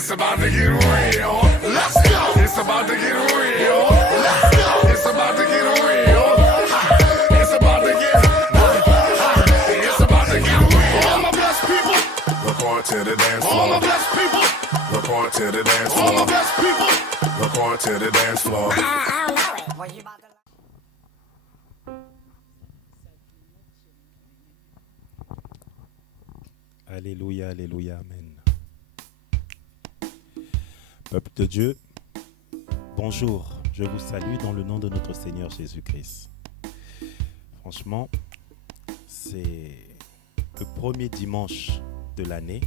It's about to get real. Let's go. It's about to get real. Let's go. It's about to get real. It's about to get. It's about to get real. All my blessed people. Report to the dance floor. All my blessed people. Report to the dance floor. All my blessed people. Report to the dance floor. I don't know it. Was you about to? Alléluia, alléluia, amen. Peuple de Dieu, bonjour, je vous salue dans le nom de notre Seigneur Jésus-Christ. Franchement, c'est le premier dimanche de l'année.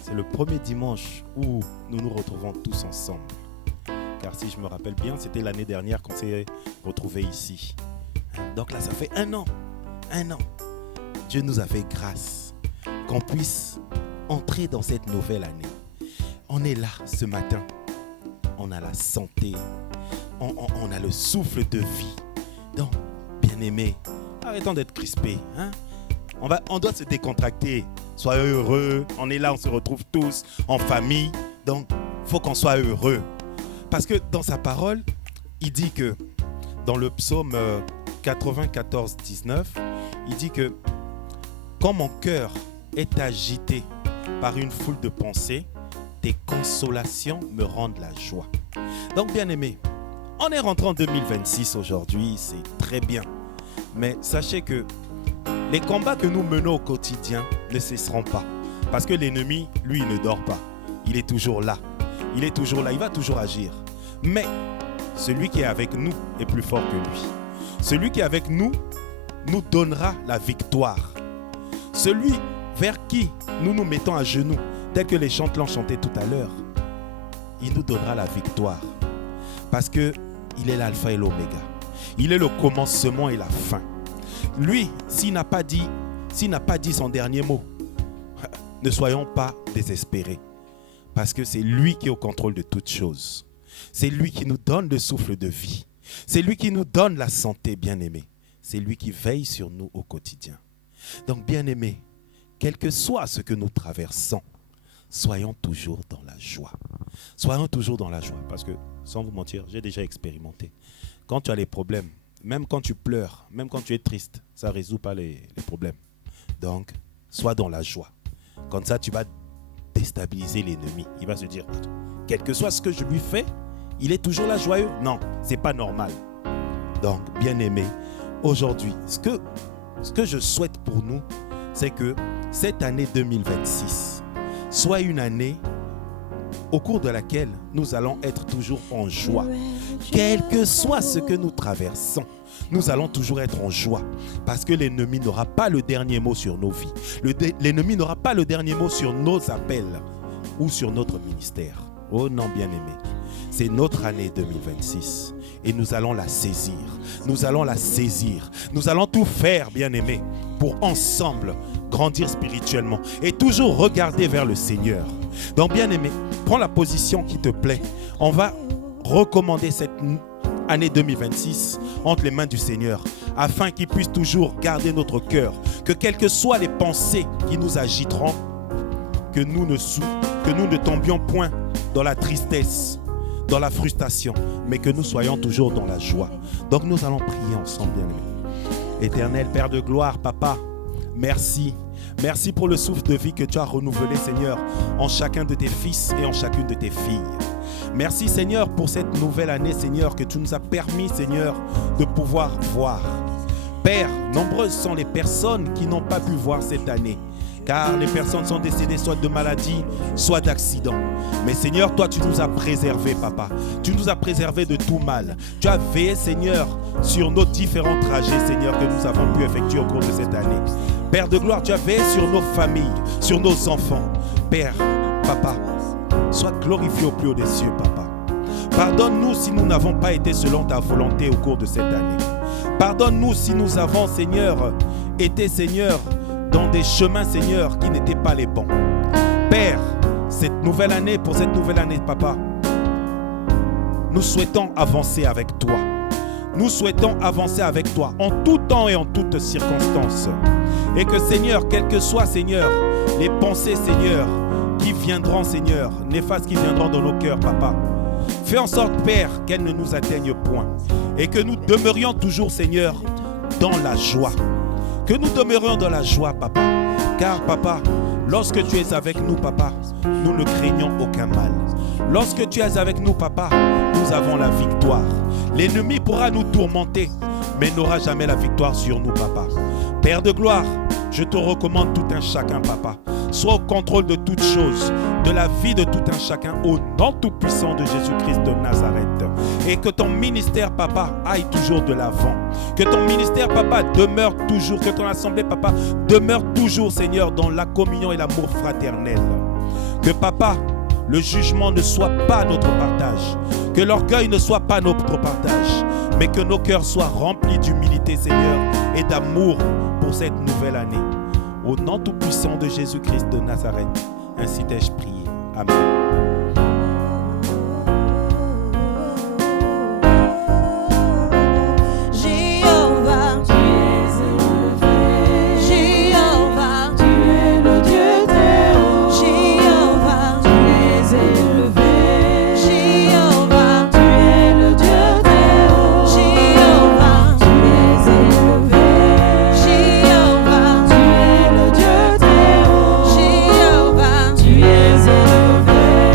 C'est le premier dimanche où nous nous retrouvons tous ensemble. Car si je me rappelle bien, c'était l'année dernière qu'on s'est retrouvés ici. Donc là, ça fait un an. Dieu nous a fait grâce qu'on puisse entrer dans cette nouvelle année. On est là ce matin. On a la santé. On a le souffle de vie. Donc, bien-aimés, arrêtons d'être crispés. On doit se décontracter. Soyez heureux. On est là, on se retrouve tous en famille. Donc, il faut qu'on soit heureux. Parce que dans sa parole, il dit que dans le psaume 94, 19, il dit que quand mon cœur est agité par une foule de pensées, tes consolations me rendent la joie. Donc, bien-aimés, on est rentré en 2026 aujourd'hui, c'est très bien. Mais sachez que les combats que nous menons au quotidien ne cesseront pas. Parce que l'ennemi, lui, il ne dort pas. Il est toujours là. Il est toujours là, il va toujours agir. Mais celui qui est avec nous est plus fort que lui. Celui qui est avec nous nous donnera la victoire. Celui vers qui nous nous mettons à genoux, tel que les chants l'ont chanté tout à l'heure, il nous donnera la victoire. Parce qu'il est l'alpha et l'oméga. Il est le commencement et la fin. Lui, s'il n'a pas dit son dernier mot, ne soyons pas désespérés. Parce que c'est lui qui est au contrôle de toutes choses. C'est lui qui nous donne le souffle de vie. C'est lui qui nous donne la santé, bien-aimés. C'est lui qui veille sur nous au quotidien. Donc, bien-aimés, quel que soit ce que nous traversons, soyons toujours dans la joie. Soyons toujours dans la joie. Parce que, sans vous mentir, j'ai déjà expérimenté. Quand tu as les problèmes, même quand tu pleures, même quand tu es triste, ça ne résout pas les problèmes. Donc, sois dans la joie. Comme ça, tu vas déstabiliser l'ennemi. Il va se dire, quel que soit ce que je lui fais, il est toujours là joyeux. Non, ce n'est pas normal. Donc, bien-aimés, aujourd'hui, ce que je souhaite pour nous, c'est que cette année 2026 soit une année au cours de laquelle nous allons être toujours en joie. Quel que soit ce que nous traversons, nous allons toujours être en joie. Parce que l'ennemi n'aura pas le dernier mot sur nos vies. L'ennemi n'aura pas le dernier mot sur nos appels ou sur notre ministère. Oh non, bien-aimé, c'est notre année 2026. Et nous allons la saisir. Nous allons la saisir. Nous allons tout faire, bien-aimés, pour ensemble grandir spirituellement et toujours regarder vers le Seigneur. Donc, bien-aimé, prends la position qui te plaît. On va recommander cette année 2026 entre les mains du Seigneur afin qu'il puisse toujours garder notre cœur. Que quelles que soient les pensées qui nous agiteront, que nous ne tombions point dans la tristesse, dans la frustration, mais que nous soyons toujours dans la joie. Donc nous allons prier ensemble, bien-aimés. Éternel Père de gloire, Papa, merci. Merci pour le souffle de vie que tu as renouvelé, Seigneur, en chacun de tes fils et en chacune de tes filles. Merci, Seigneur, pour cette nouvelle année, Seigneur, que tu nous as permis, Seigneur, de pouvoir voir. Père, nombreuses sont les personnes qui n'ont pas pu voir cette année. Car les personnes sont décédées soit de maladie, soit d'accident. Mais Seigneur, toi, tu nous as préservés, Papa. Tu nous as préservés de tout mal. Tu as veillé, Seigneur, sur nos différents trajets, Seigneur, que nous avons pu effectuer au cours de cette année. Père de gloire, tu as veillé sur nos familles, sur nos enfants. Père, Papa, sois glorifié au plus haut des cieux, Papa. Pardonne-nous si nous n'avons pas été selon ta volonté au cours de cette année. Pardonne-nous si nous avons, Seigneur, été, Seigneur, dans des chemins, Seigneur, qui n'étaient pas les bons. Père, pour cette nouvelle année, Papa, nous souhaitons avancer avec toi. Nous souhaitons avancer avec toi en tout temps et en toutes circonstances. Et que, Seigneur, quelles que soient, Seigneur, les pensées, Seigneur, qui viendront, Seigneur, néfastes qui viendront dans nos cœurs, Papa. Fais en sorte, Père, qu'elles ne nous atteignent point. Et que nous demeurions toujours, Seigneur, dans la joie. Que nous demeurions dans la joie, Papa. Car, Papa, lorsque tu es avec nous, Papa, nous ne craignons aucun mal. Lorsque tu es avec nous, Papa, nous avons la victoire. L'ennemi pourra nous tourmenter, mais n'aura jamais la victoire sur nous, Papa. Père de gloire, je te recommande tout un chacun, Papa. Sois au contrôle de toutes choses, de la vie de tout un chacun, au nom tout-puissant de Jésus-Christ de Nazareth. Et que ton ministère, Papa, aille toujours de l'avant. Que ton ministère, Papa, demeure toujours, que ton assemblée, Papa, demeure toujours, Seigneur, dans la communion et l'amour fraternel. Que, Papa, le jugement ne soit pas notre partage. Que l'orgueil ne soit pas notre partage. Mais que nos cœurs soient remplis d'humilité, Seigneur, et d'amour pour cette nouvelle année. Au nom tout-puissant de Jésus-Christ de Nazareth, ainsi t'ai-je prié. Amen. Tu es élevé.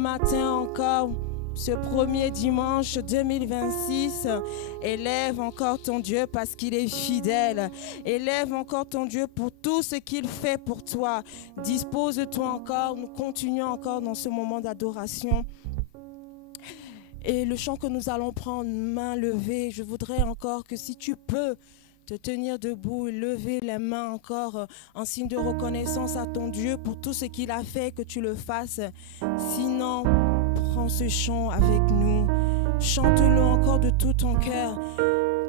matin encore, ce premier dimanche 2026, élève encore ton Dieu parce qu'il est fidèle. Élève encore ton Dieu pour tout ce qu'il fait pour toi. Dispose-toi encore, nous continuons encore dans ce moment d'adoration. Et le chant que nous allons prendre, main levée, je voudrais encore que si tu peux te tenir debout et lever les mains encore en signe de reconnaissance à ton Dieu pour tout ce qu'il a fait, que tu le fasses. Sinon, prends ce chant avec nous. Chante-le encore de tout ton cœur.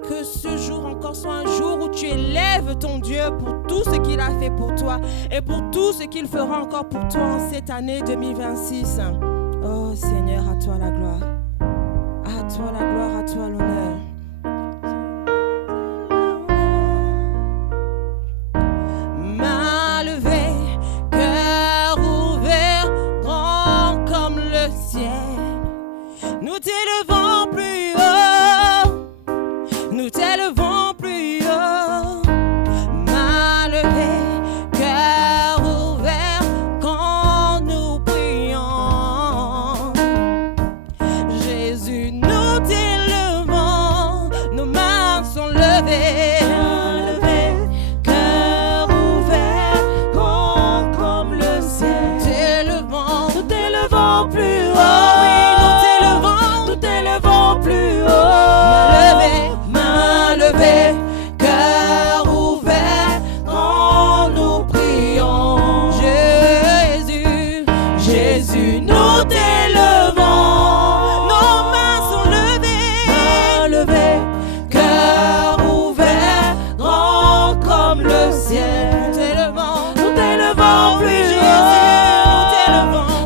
Que ce jour encore soit un jour où tu élèves ton Dieu pour tout ce qu'il a fait pour toi et pour tout ce qu'il fera encore pour toi en cette année 2026. Oh Seigneur, à toi la gloire. À toi la gloire, à toi l'honneur. Main levée, cœur ouvert, grand comme le ciel. Nous t'élevons plus haut, nous t'élevons plus haut. Main levée, cœur ouvert, quand nous prions. Jésus, nous t'élevons, nos mains sont levées. Main levée, cœur ouvert, grand comme le ciel. Nous t'élevons plus haut. Plus haut, main levée, cœur ouvert, quand nous prions. Jésus, Jésus, nous t'élevons, nos mains sont levées. Main levée, cœur ouvert, grand comme le ciel. Nous t'élevons plus haut.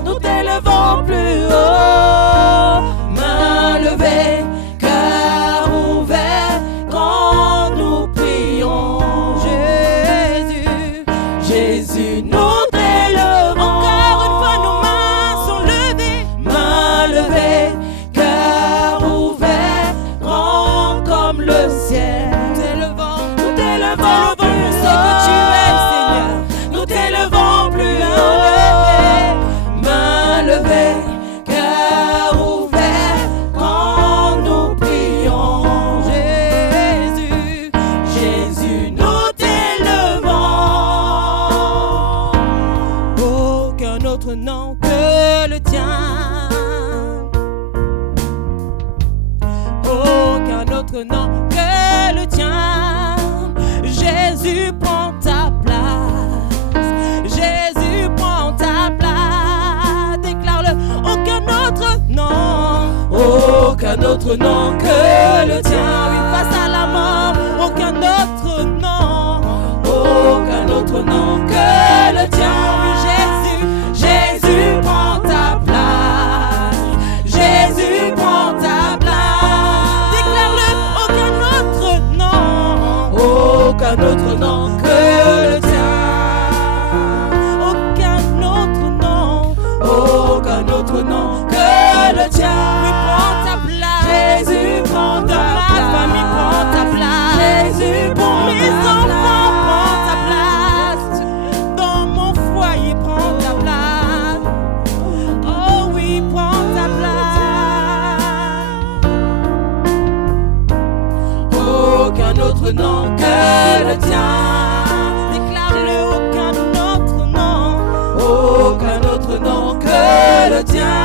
Nous t'élevons plus haut. Main levée, cœur ouvert, quand nous prions. Jésus, Jésus, nous t'élevons. Encore une fois, nos mains sont levées. Main levée, cœur ouvert, grand comme le ciel. Nous t'élevons pour ce que tu es, Seigneur. Nous t'élevons plus haut. Main levée, cœur ouvert, quand nous prions. Jésus, Jésus, nous t'élevons. Aucun autre nom que le tien. Aucun autre nom que le tien. Jésus prend ta place. Jésus prend ta place. Déclare-le. Aucun autre nom. Aucun autre nom que le tien. Oui, face à la mort. Aucun autre nom. Aucun autre nom que le tien. Oui, Jésus, Jésus prend ta place. Jésus prend ta place. Déclare-le. Aucun autre nom. Aucun autre nom que le tien. Aucun autre nom. Aucun autre nom que le tien. Oui, prends ta place. Jésus prend ta place. Ma famille prend ta place. Jésus prend mes enfants prend ta place. Dans mon foyer prends ta place. Oh oui, prends ta place. Aucun autre nom que le tien. Déclare-le. Aucun autre nom. Aucun autre nom que le tien.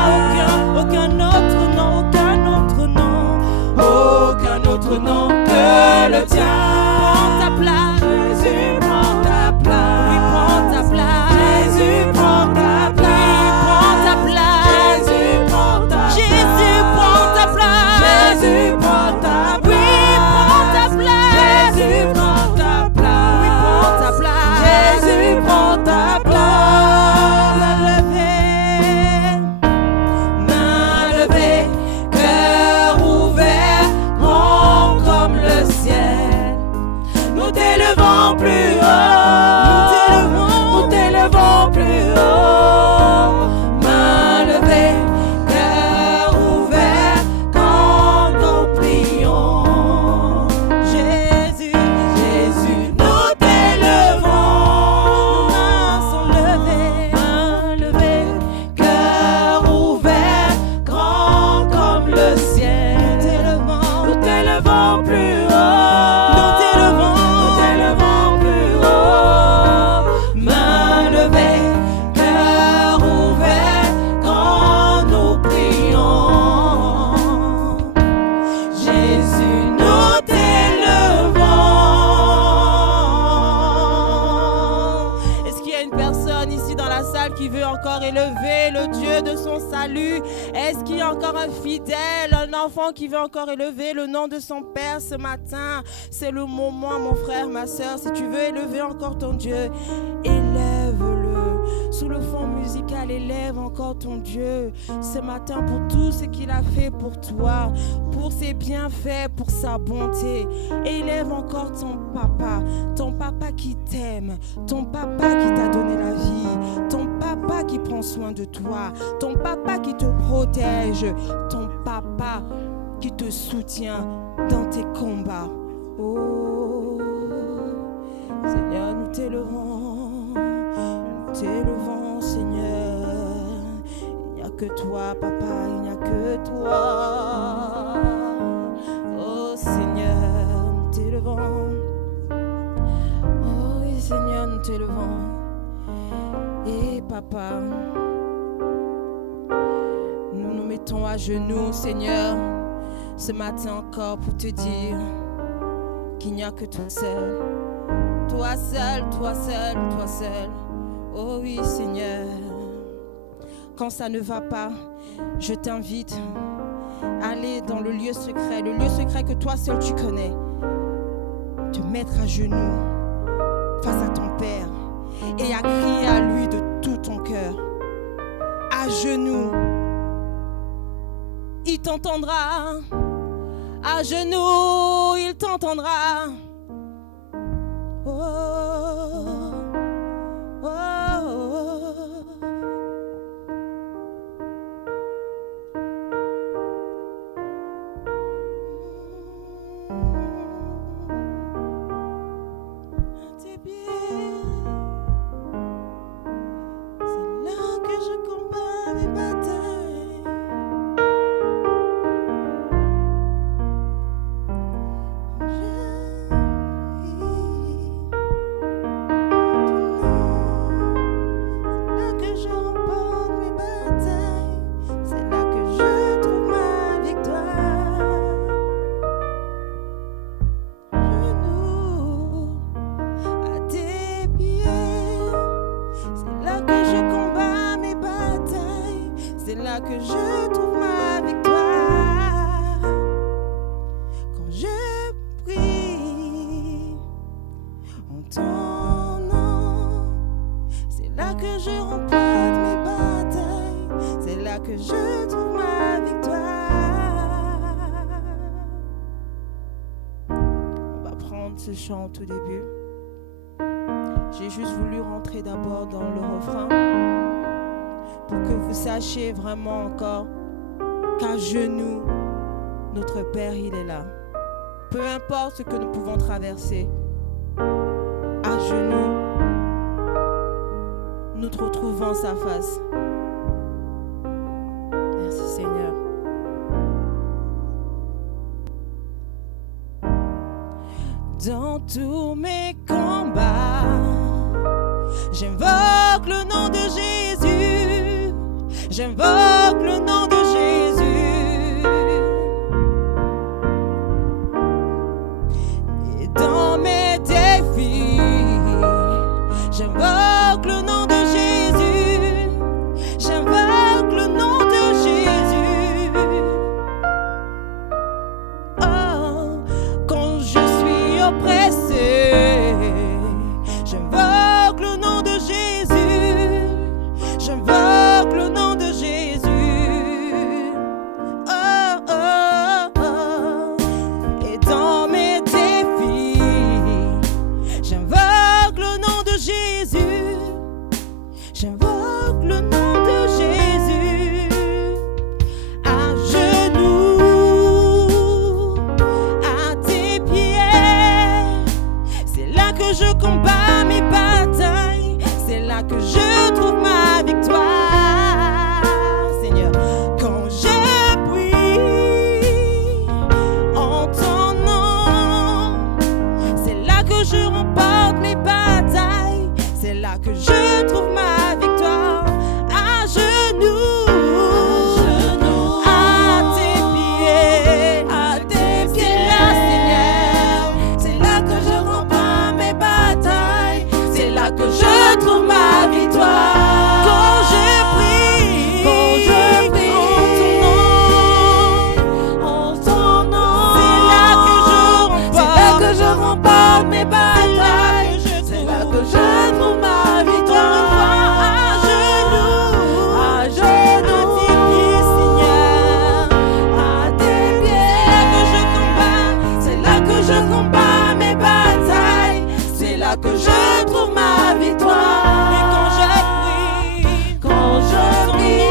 Aucun autre nom. Aucun autre nom. Aucun autre nom que le tien. Prends ta place. Jésus prend ta place. Oui, prends ta place. Jésus prend ta place. Oui, prends ta place. Jésus prend ta place. Jésus prend ta place. Jésus prend ta place. Oui, prends ta place. Jésus prend ta place. Oui, prends ta place. Jésus prend ta place. Main levée, cœur ouvert, grand comme le ciel. Nous t'élevons plus haut. Nous t'élevons plus haut. Main levée, cœur ouvert, quand nous prions. Jésus, Jésus, nous t'élevons. Nos mains sont levées. Main levée, cœur ouvert. qui veut encore élever le Dieu de son salut? Est-ce qu'il y a encore un fidèle, un enfant qui veut encore élever le nom de son Père ce matin? C'est le moment, mon frère, ma soeur. Si tu veux élever encore ton Dieu, élève-le. Sous le fond musical, élève encore ton Dieu ce matin pour tout ce qu'il a fait pour toi, pour ses bienfaits, pour sa bonté. Élève encore ton papa qui t'aime, ton papa qui t'a donné la vie, ton papa qui prend soin de toi, ton papa qui te protège, ton papa qui te soutient dans tes combats. Oh, Seigneur, nous t'élevons, Seigneur. Il n'y a que toi, papa, il n'y a que toi. Oh, Seigneur, nous t'élevons. Oh, oui, Seigneur, nous t'élevons. Et papa, nous nous mettons à genoux, Seigneur, ce matin encore pour te dire qu'il n'y a que toi seul. Toi seul, toi seul, toi seul. Oh oui, Seigneur. Quand ça ne va pas, je t'invite à aller dans le lieu secret que toi seul tu connais. Te mettre à genoux face à ton Père et à crier à lui de tout ton cœur. À genoux, il t'entendra. À genoux, il t'entendra. Oh, oh, oh. Tes pieds, c'est là que je combats mes batailles. Que je trouve ma victoire. Quand je prie en ton nom, c'est là que je remporte mes batailles. C'est là que je trouve ma victoire. On va prendre ce chant au tout début. J'ai juste voulu rentrer d'abord dans le refrain, pour que vous sachiez vraiment encore qu'à genoux, notre Père, il est là. Peu importe ce que nous pouvons traverser, à genoux, nous te retrouvons sa face. Merci Seigneur. Dans tous mes combats, j'invoque le nom de Jésus. J'invoque le nom de Jésus. Et dans mes défis, j'invoque le nom de Jésus. J'invoque le nom de Jésus. Oh, quand je suis oppressé, j'invoque le nom de Jésus. J'invoque le nom de Jésus. Oh, oh, oh. Et dans mes défis, j'invoque le nom de Jésus. J'invoque le nom de Jésus. À genoux, à tes pieds, c'est là que je combats mes batailles. C'est là que je trouve ma victoire. Seigneur, quand je prie en ton nom, c'est là que je remporte mes batailles. C'est là que je trouve ma victoire. À genoux, à tes pieds, c'est là, Seigneur. C'est là que je remporte mes batailles. C'est là que je trouve ma victoire. je trouve ma victoire. Et quand je prie,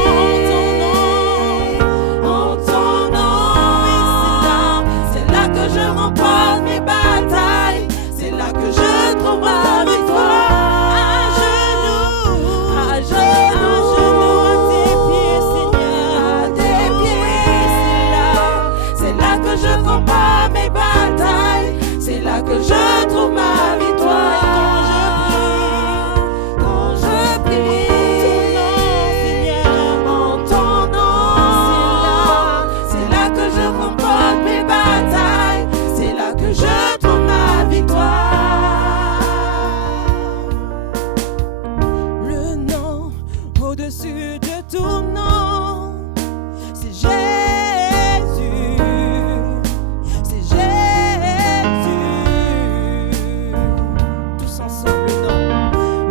en ton nom, oui, c'est là que je remporte mes batailles. C'est là que je trouve ma victoire. À genoux, à tes pieds, Seigneur, à tes pieds, c'est là que je combats mes batailles. C'est là que je trouve ma victoire. Quand je prie, en ton nom, c'est là que je remporte mes batailles. C'est là que je trouve ma victoire. Le nom au-dessus de tout nom, c'est Jésus. C'est Jésus. Tous ensemble,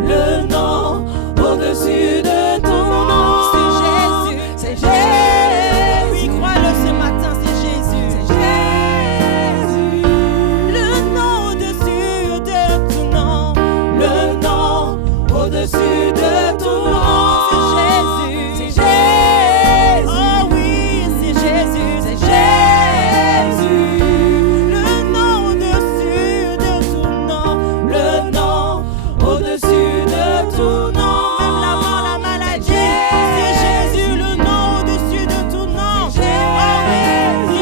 le nom au-dessus de tout nom, c'est Jésus. C'est Jésus. Oui, crois-le ce matin, c'est Jésus. C'est Jésus. Le nom au-dessus de tout nom. Le nom au-dessus de tout nom, c'est Jésus. C'est Jésus. Oh oui, c'est Jésus. C'est Jésus. Le nom au-dessus de tout nom. Le nom au-dessus de tout nom. Même la mort, la maladie, c'est Jésus. Le nom au-dessus de tout nom. Oh oui,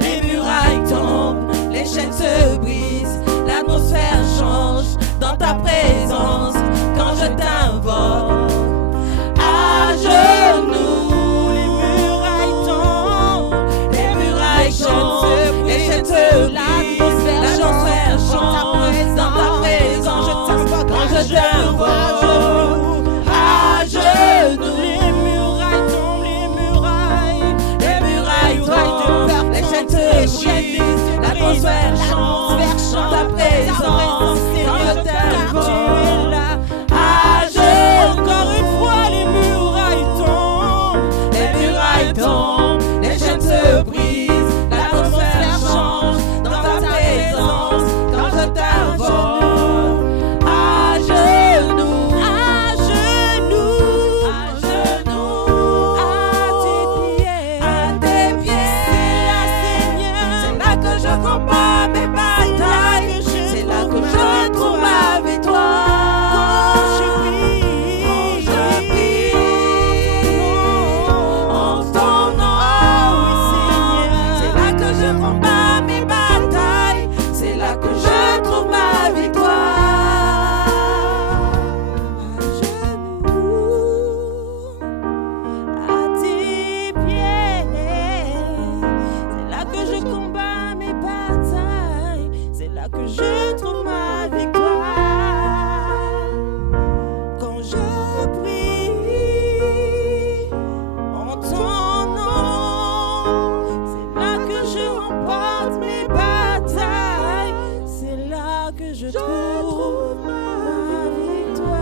les murailles tombent, les chaînes se brisent, l'atmosphère change dans ta présence quand je t'invoque. À genoux, les murailles tombent, les chaînes se brisent, l'atmosphère change dans ta présence quand je t'invoque. À genoux, les murailles tombent, les murailles tombent, les chaînes se brisent, l'atmosphère change dans ta présence quand je t'invoque. À genoux, encore une fois, les murailles tombent, les chaînes se brisent, l'atmosphère change dans ta présence quand je t'invoque. À genoux, à tes pieds, c'est là que je combats mes batailles. C'est là que je trouve ma victoire. Quand je prie, en ton nom, oui Seigneur, c'est là que je combats mes batailles. C'est là que je trouve ma victoire. À genoux, à tes pieds, c'est là que je combats mes batailles. C'est là que je trouve ma victoire. Quand je prie en ton nom, c'est là que je remporte mes batailles. C'est là que je trouve ma victoire.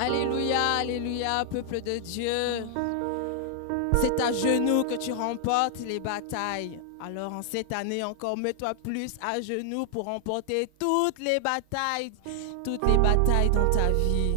Alléluia, alléluia, peuple de Dieu. C'est à genoux que tu remportes les batailles. Alors en cette année encore, mets-toi plus à genoux pour remporter toutes les batailles dans ta vie.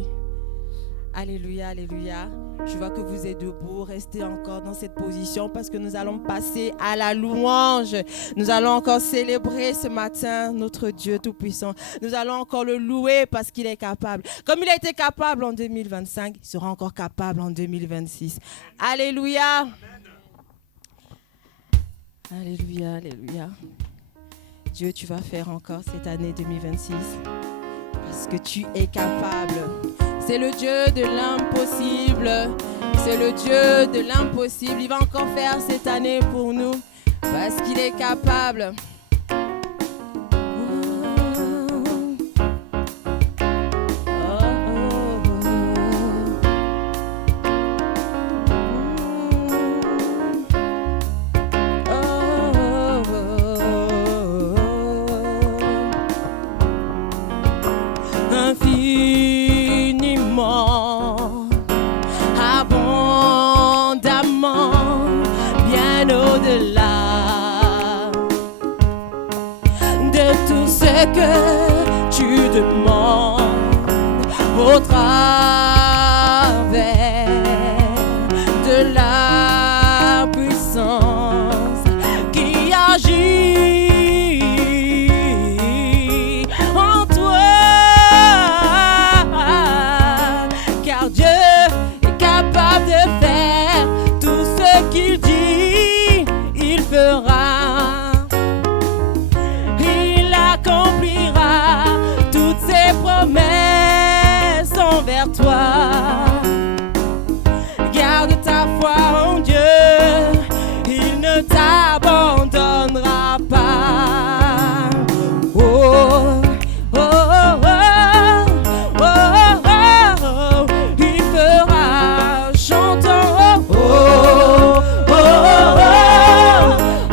Alléluia, alléluia. Je vois que vous êtes debout, restez encore dans cette position parce que nous allons passer à la louange. Nous allons encore célébrer ce matin notre Dieu Tout-Puissant. Nous allons encore le louer parce qu'il est capable. Comme il a été capable en 2025, il sera encore capable en 2026. Alléluia. Alléluia, alléluia. Dieu, tu vas faire encore cette année 2026 parce que tu es capable. C'est le Dieu de l'impossible. C'est le Dieu de l'impossible. Il va encore faire cette année pour nous parce qu'il est capable. Infiniment abondamment que tu demandes au travers de la puissance qui agit en toi, car Dieu est capable de faire tout ce qu'il dit, il fera. Il accomplira toutes ses promesses envers toi. Garde ta foi en Dieu, il ne t'abandonnera pas. Oh, oh, oh, oh, oh, oh, il fera chantant. Oh, oh, oh,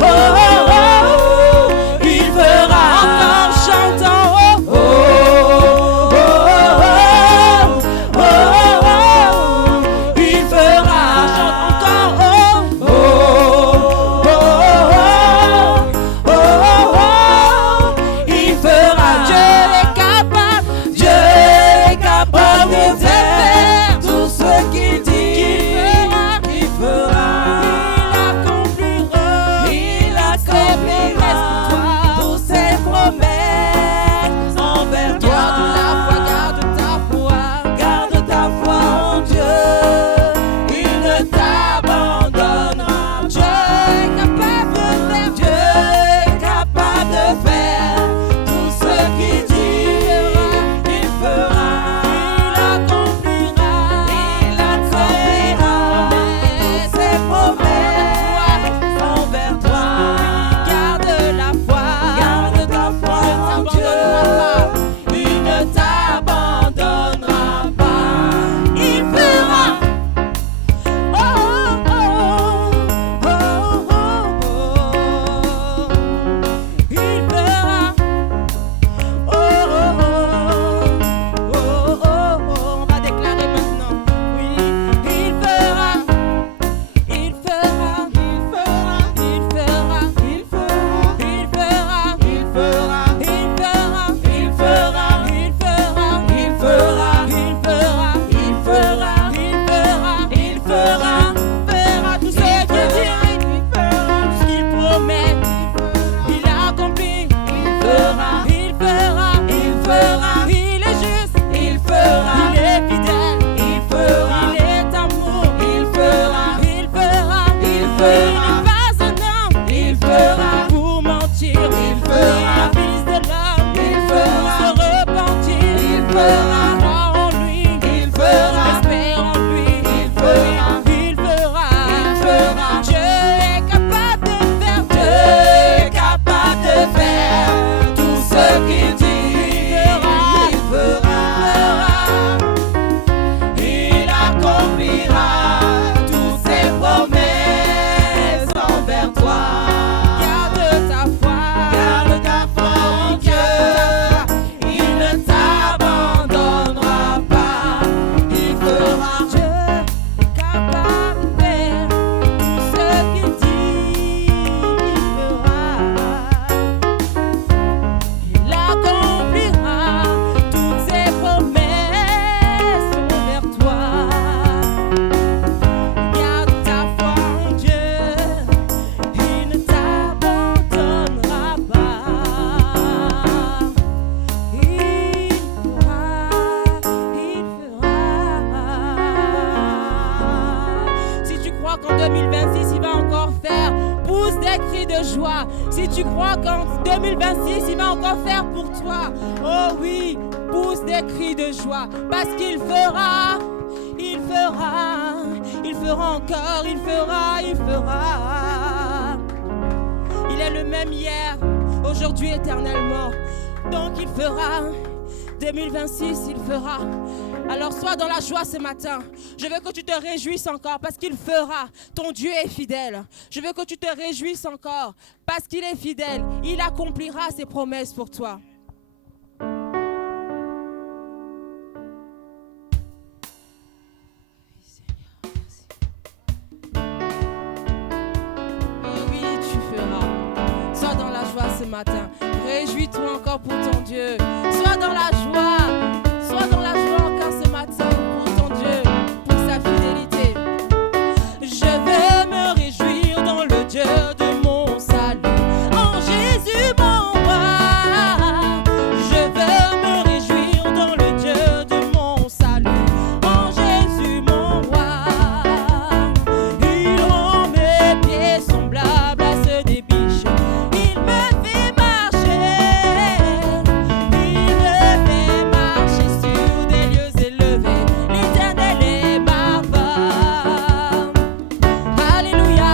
oh, oh, oh, il fera encore chantant. Oh, oh, oh, oh, oh, il fera chante encore. Oh, oh, oh, oh, il fera. Dieu est capable de faire tout ce qu'il dit. Il fera. Il accomplira toutes ses promesses envers toi. Garde ta foi en Dieu. Il ne t'abandonnera. Dieu est capable de faire tout ce qu'il dit. Il fera. Il accomplira ses promesses envers toi. Garde ta foi en Dieu. Il ne t'abandonnera pas. Il fera. Oh, oh, oh, oh, oh, il fera. Oh, oh, oh, oh, oh, on va déclarer maintenant. Oui, il fera. Il fera. Il fera. Il fera. Il fera. Il fera. Il fera. Il fera. Il fera. Il fera. Il fera. Il fera. Il fera. Il fera. Il fera. Fera tout ce qu'il dit. Il fera. Tout ce qu'il promet. Il accomplit. Il fera. Il fera. Il fera. Il est juste. Il fera. Il est fidèle. Il fera. Il est amour. Il fera. Il fera. Il fera. Il n'est pas un homme. Il fera. Pour mentir. Il fera. Fils de l'homme. Il fera. Se repentir. Il fera. Croire en lui. Il fera. Espère en lui. Il fera. Il fera. Il fera. Dieu est capable de faire. Dieu est capable de faire tout ce qu'il dit. Il fera. Il accomplira toutes ses promesses envers toi. Garde ta foi en Dieu. Il ne t'abandonnera pas. Il fera. Dieu est capable de faire tout ce qu'il dit. Il fera. Il accomplira toutes ses promesses envers toi. Garde ta foi en Dieu, il ne t'abandonnera pas. Il fera. Si tu crois qu'en 2026 il va encore faire, pousse des cris de joie. Si tu crois qu'en 2026 il va encore faire pour toi, oh oui, pousse des cris de joie, parce qu'il fera. Il fera. Il fera encore. Il fera. Il fera. Il est le même hier, aujourd'hui, éternellement. Donc il fera. 2026, il fera. Alors sois dans la joie ce matin. Je veux que tu te réjouisses encore parce qu'il fera. Ton Dieu est fidèle. Je veux que tu te réjouisses encore parce qu'il est fidèle. Il accomplira ses promesses pour toi. Oh oui, tu feras. Sois dans la joie ce matin. Réjouis-toi encore pour ton Dieu. Sois dans la joie. Sois dans la joie encore ce matin pour ton Dieu, pour sa fidélité. Je veux me réjouir dans le Dieu de mon salut. En Jésus mon roi. Je veux me réjouir dans le Dieu de mon salut. En Jésus mon roi. Il rend mes pieds semblables à ceux des biches. Il me fait marcher. Il me fait marcher sur des lieux élevés. L'Éternel est ma femme. Alléluia,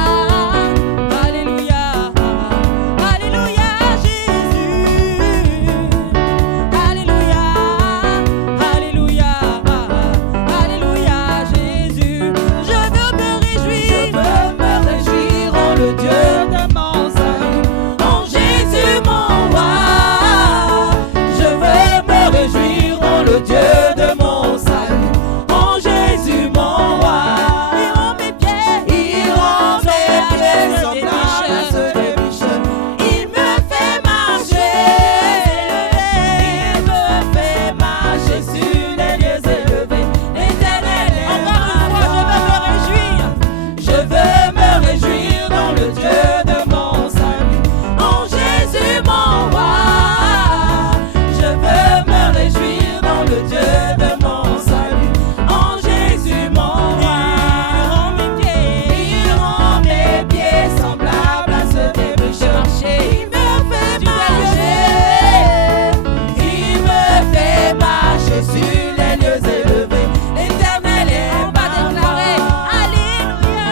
Alléluia, Alléluia Jésus. Alléluia, Alléluia, Alléluia Jésus. Je veux me réjouir en le Dieu de mon salut. En Jésus mon roi. Je veux me réjouir en le Dieu de mon salut. En Jésus mon roi. Il rend mes pieds semblables à ceux des biches. Il me fait marcher. Il me fait marcher sur les lieux élevés. L'Éternel est encore une fois, je veux me réjouir dans le Dieu de mon salut. En Jésus mon roi. Je veux me réjouir dans le Dieu de mon salut. En Jésus mon roi. Il rend mes pieds semblables à ceux des biches. Il me fait marcher. Il me fait marcher sur les lieux élevés. L'Éternel est ma déclaré. Alléluia.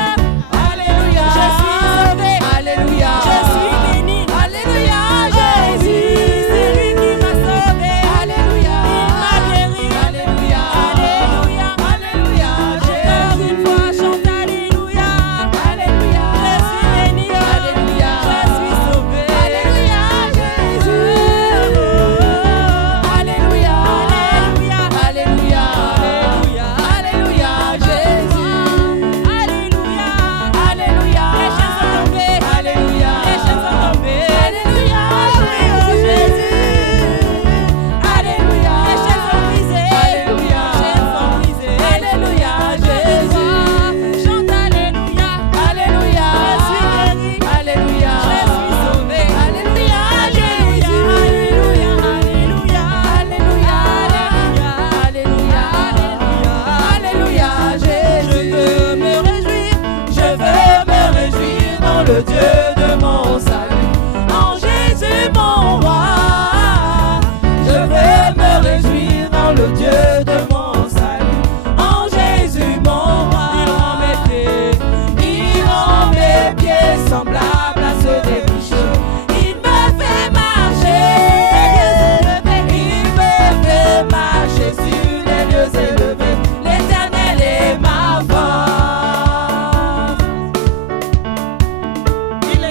Alléluia. Je suis sauvé. Alléluia. Je suis béni. Alléluia. Jésus, c'est lui qui m'a sauvé. Alléluia. Il m'a guéri. Alléluia. Alléluia. Alléluia. Encore une fois, chante Alléluia. Alléluia. Je suis béni. Alléluia. Je suis sauvé. Alléluia. Jésus. Alléluia. Alléluia. Alléluia. Alléluia. Jésus. Alléluia. Alléluia. Les chaînes sont tombées. Alléluia. Les chaînes sont tombées. Alléluia. Jésus. Alléluia. Les chaînes sont brisées. Alléluia. Les chaînes sont brisées. Alléluia. Jésus. Chante Alléluia. Alléluia. Je suis guéri. Alléluia. Je suis sauvé. Alléluia. Jésus. Alléluia. Alléluia. Alléluia. Alléluia. Alléluia. Jésus. Je veux me réjouir dans le Dieu de mon salut. En Jésus mon roi. Je veux me réjouir dans le Dieu de mon salut. En Jésus mon roi. Il rend mes pieds semblables à ceux des biches. Il me fait marcher. Il me fait marcher sur les lieux élevés. L'Éternel est ma force. Il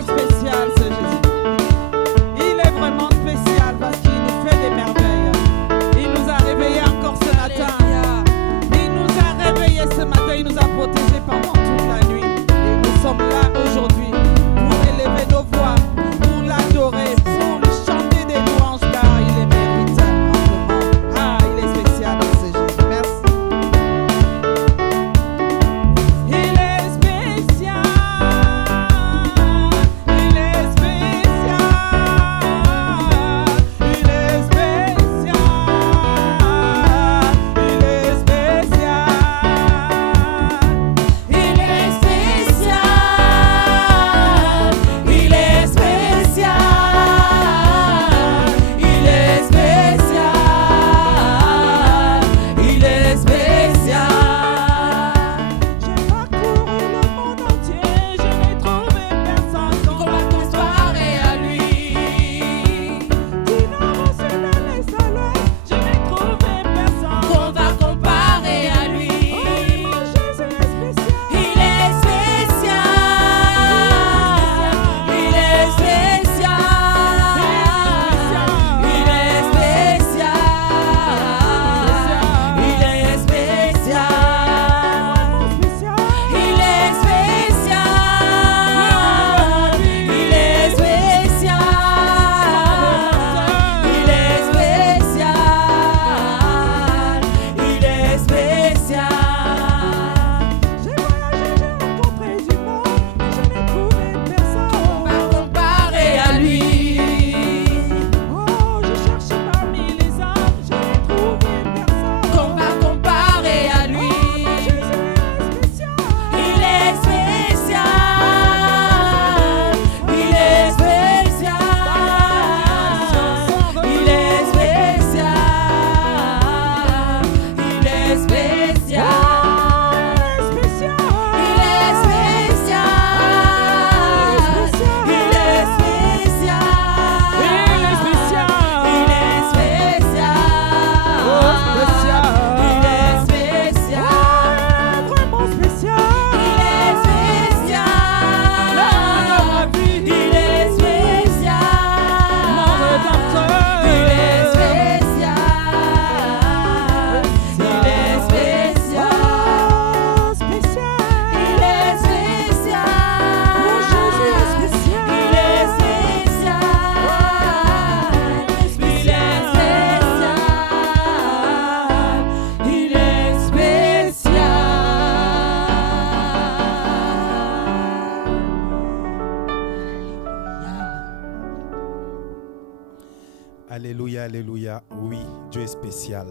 Alléluia, alléluia. Oui, Dieu est spécial.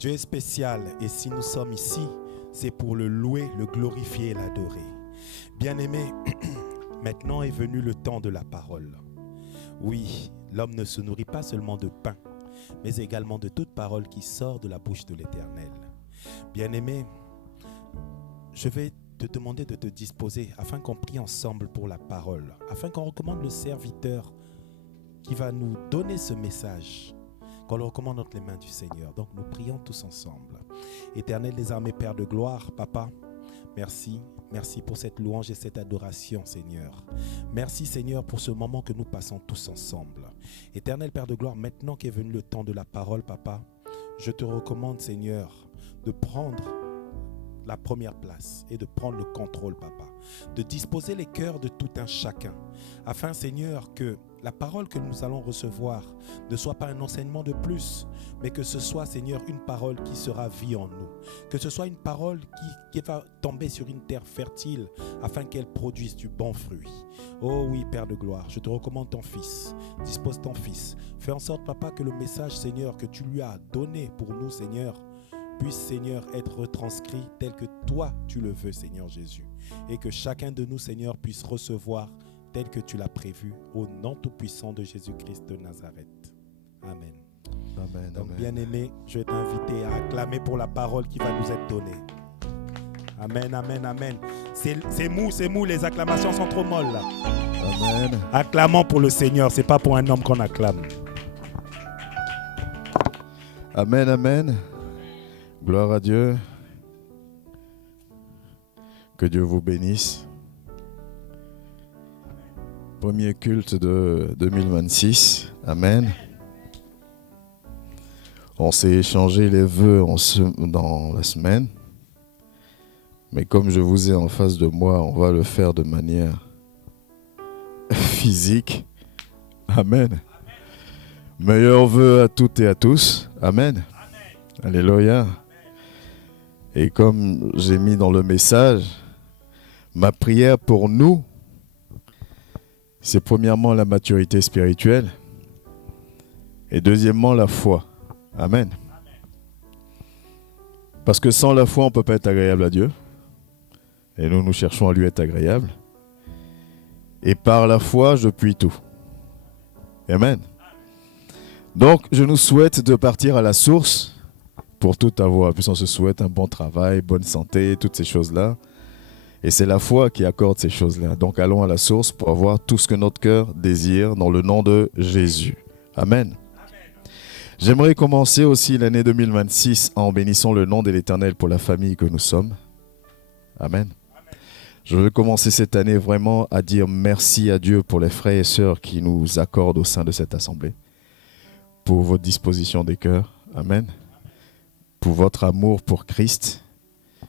Dieu est spécial et si nous sommes ici, c'est pour le louer, le glorifier et l'adorer. Bien-aimés, maintenant est venu le temps de la parole. Oui, l'homme ne se nourrit pas seulement de pain, mais également de toute parole qui sort de la bouche de l'Éternel. Bien-aimés, je vais te demander de te disposer afin qu'on prie ensemble pour la parole, afin qu'on recommande le serviteur qui va nous donner ce message, qu'on le recommande entre les mains du Seigneur. Donc nous prions tous ensemble. Éternel des armées, Père de gloire, Papa, merci. Merci pour cette louange et cette adoration, Seigneur. Merci, Seigneur, pour ce moment que nous passons tous ensemble. Éternel Père de gloire, maintenant qu'est venu le temps de la parole, Papa, je te recommande, Seigneur, de prendre la première place et de prendre le contrôle, Papa. De disposer les cœurs de tout un chacun, afin, Seigneur, que la parole que nous allons recevoir ne soit pas un enseignement de plus, mais que ce soit, Seigneur, une parole qui sera vie en nous. Que ce soit une parole qui va tomber sur une terre fertile afin qu'elle produise du bon fruit. Oh oui, Père de gloire, je te recommande ton Fils. Dispose ton Fils. Fais en sorte, Papa, que le message, Seigneur, que tu lui as donné pour nous, Seigneur, puisse, Seigneur, être retranscrit tel que toi, tu le veux, Seigneur Jésus. Et que chacun de nous, Seigneur, puisse recevoir tel que tu l'as prévu, au nom tout-puissant de Jésus-Christ de Nazareth. Amen. Amen. Donc, Amen. bien-aimé, je vais t'inviter à acclamer pour la parole qui va nous être donnée. Amen, amen, amen. C'est mou, les acclamations sont trop molles là. Amen. Acclamons pour le Seigneur, c'est pas pour un homme qu'on acclame. Amen, amen. Gloire à Dieu. Que Dieu vous bénisse. Premier culte de 2026. Amen. On s'est échangé les vœux dans la semaine. Mais comme je vous ai en face de moi, on va le faire de manière physique. Amen. Meilleurs vœux à toutes et à tous. Amen. Alléluia. Et comme j'ai mis dans le message, ma prière pour nous, c'est premièrement la maturité spirituelle et deuxièmement la foi. Amen. Parce que sans la foi, on ne peut pas être agréable à Dieu. Et nous cherchons à lui être agréable. Et par la foi, je puis tout. Amen. Donc, je nous souhaite de partir à la source pour tout avoir. Puis on se souhaite un bon travail, bonne santé, toutes ces choses-là. Et c'est la foi qui accorde ces choses-là. Donc allons à la source pour avoir tout ce que notre cœur désire dans le nom de Jésus. Amen. J'aimerais commencer aussi l'année 2026 en bénissant le nom de l'Éternel pour la famille que nous sommes. Amen. Je veux commencer cette année vraiment à dire merci à Dieu pour les frères et sœurs qui nous accordent au sein de cette assemblée. Pour votre disposition des cœurs. Amen. Pour votre amour pour Christ,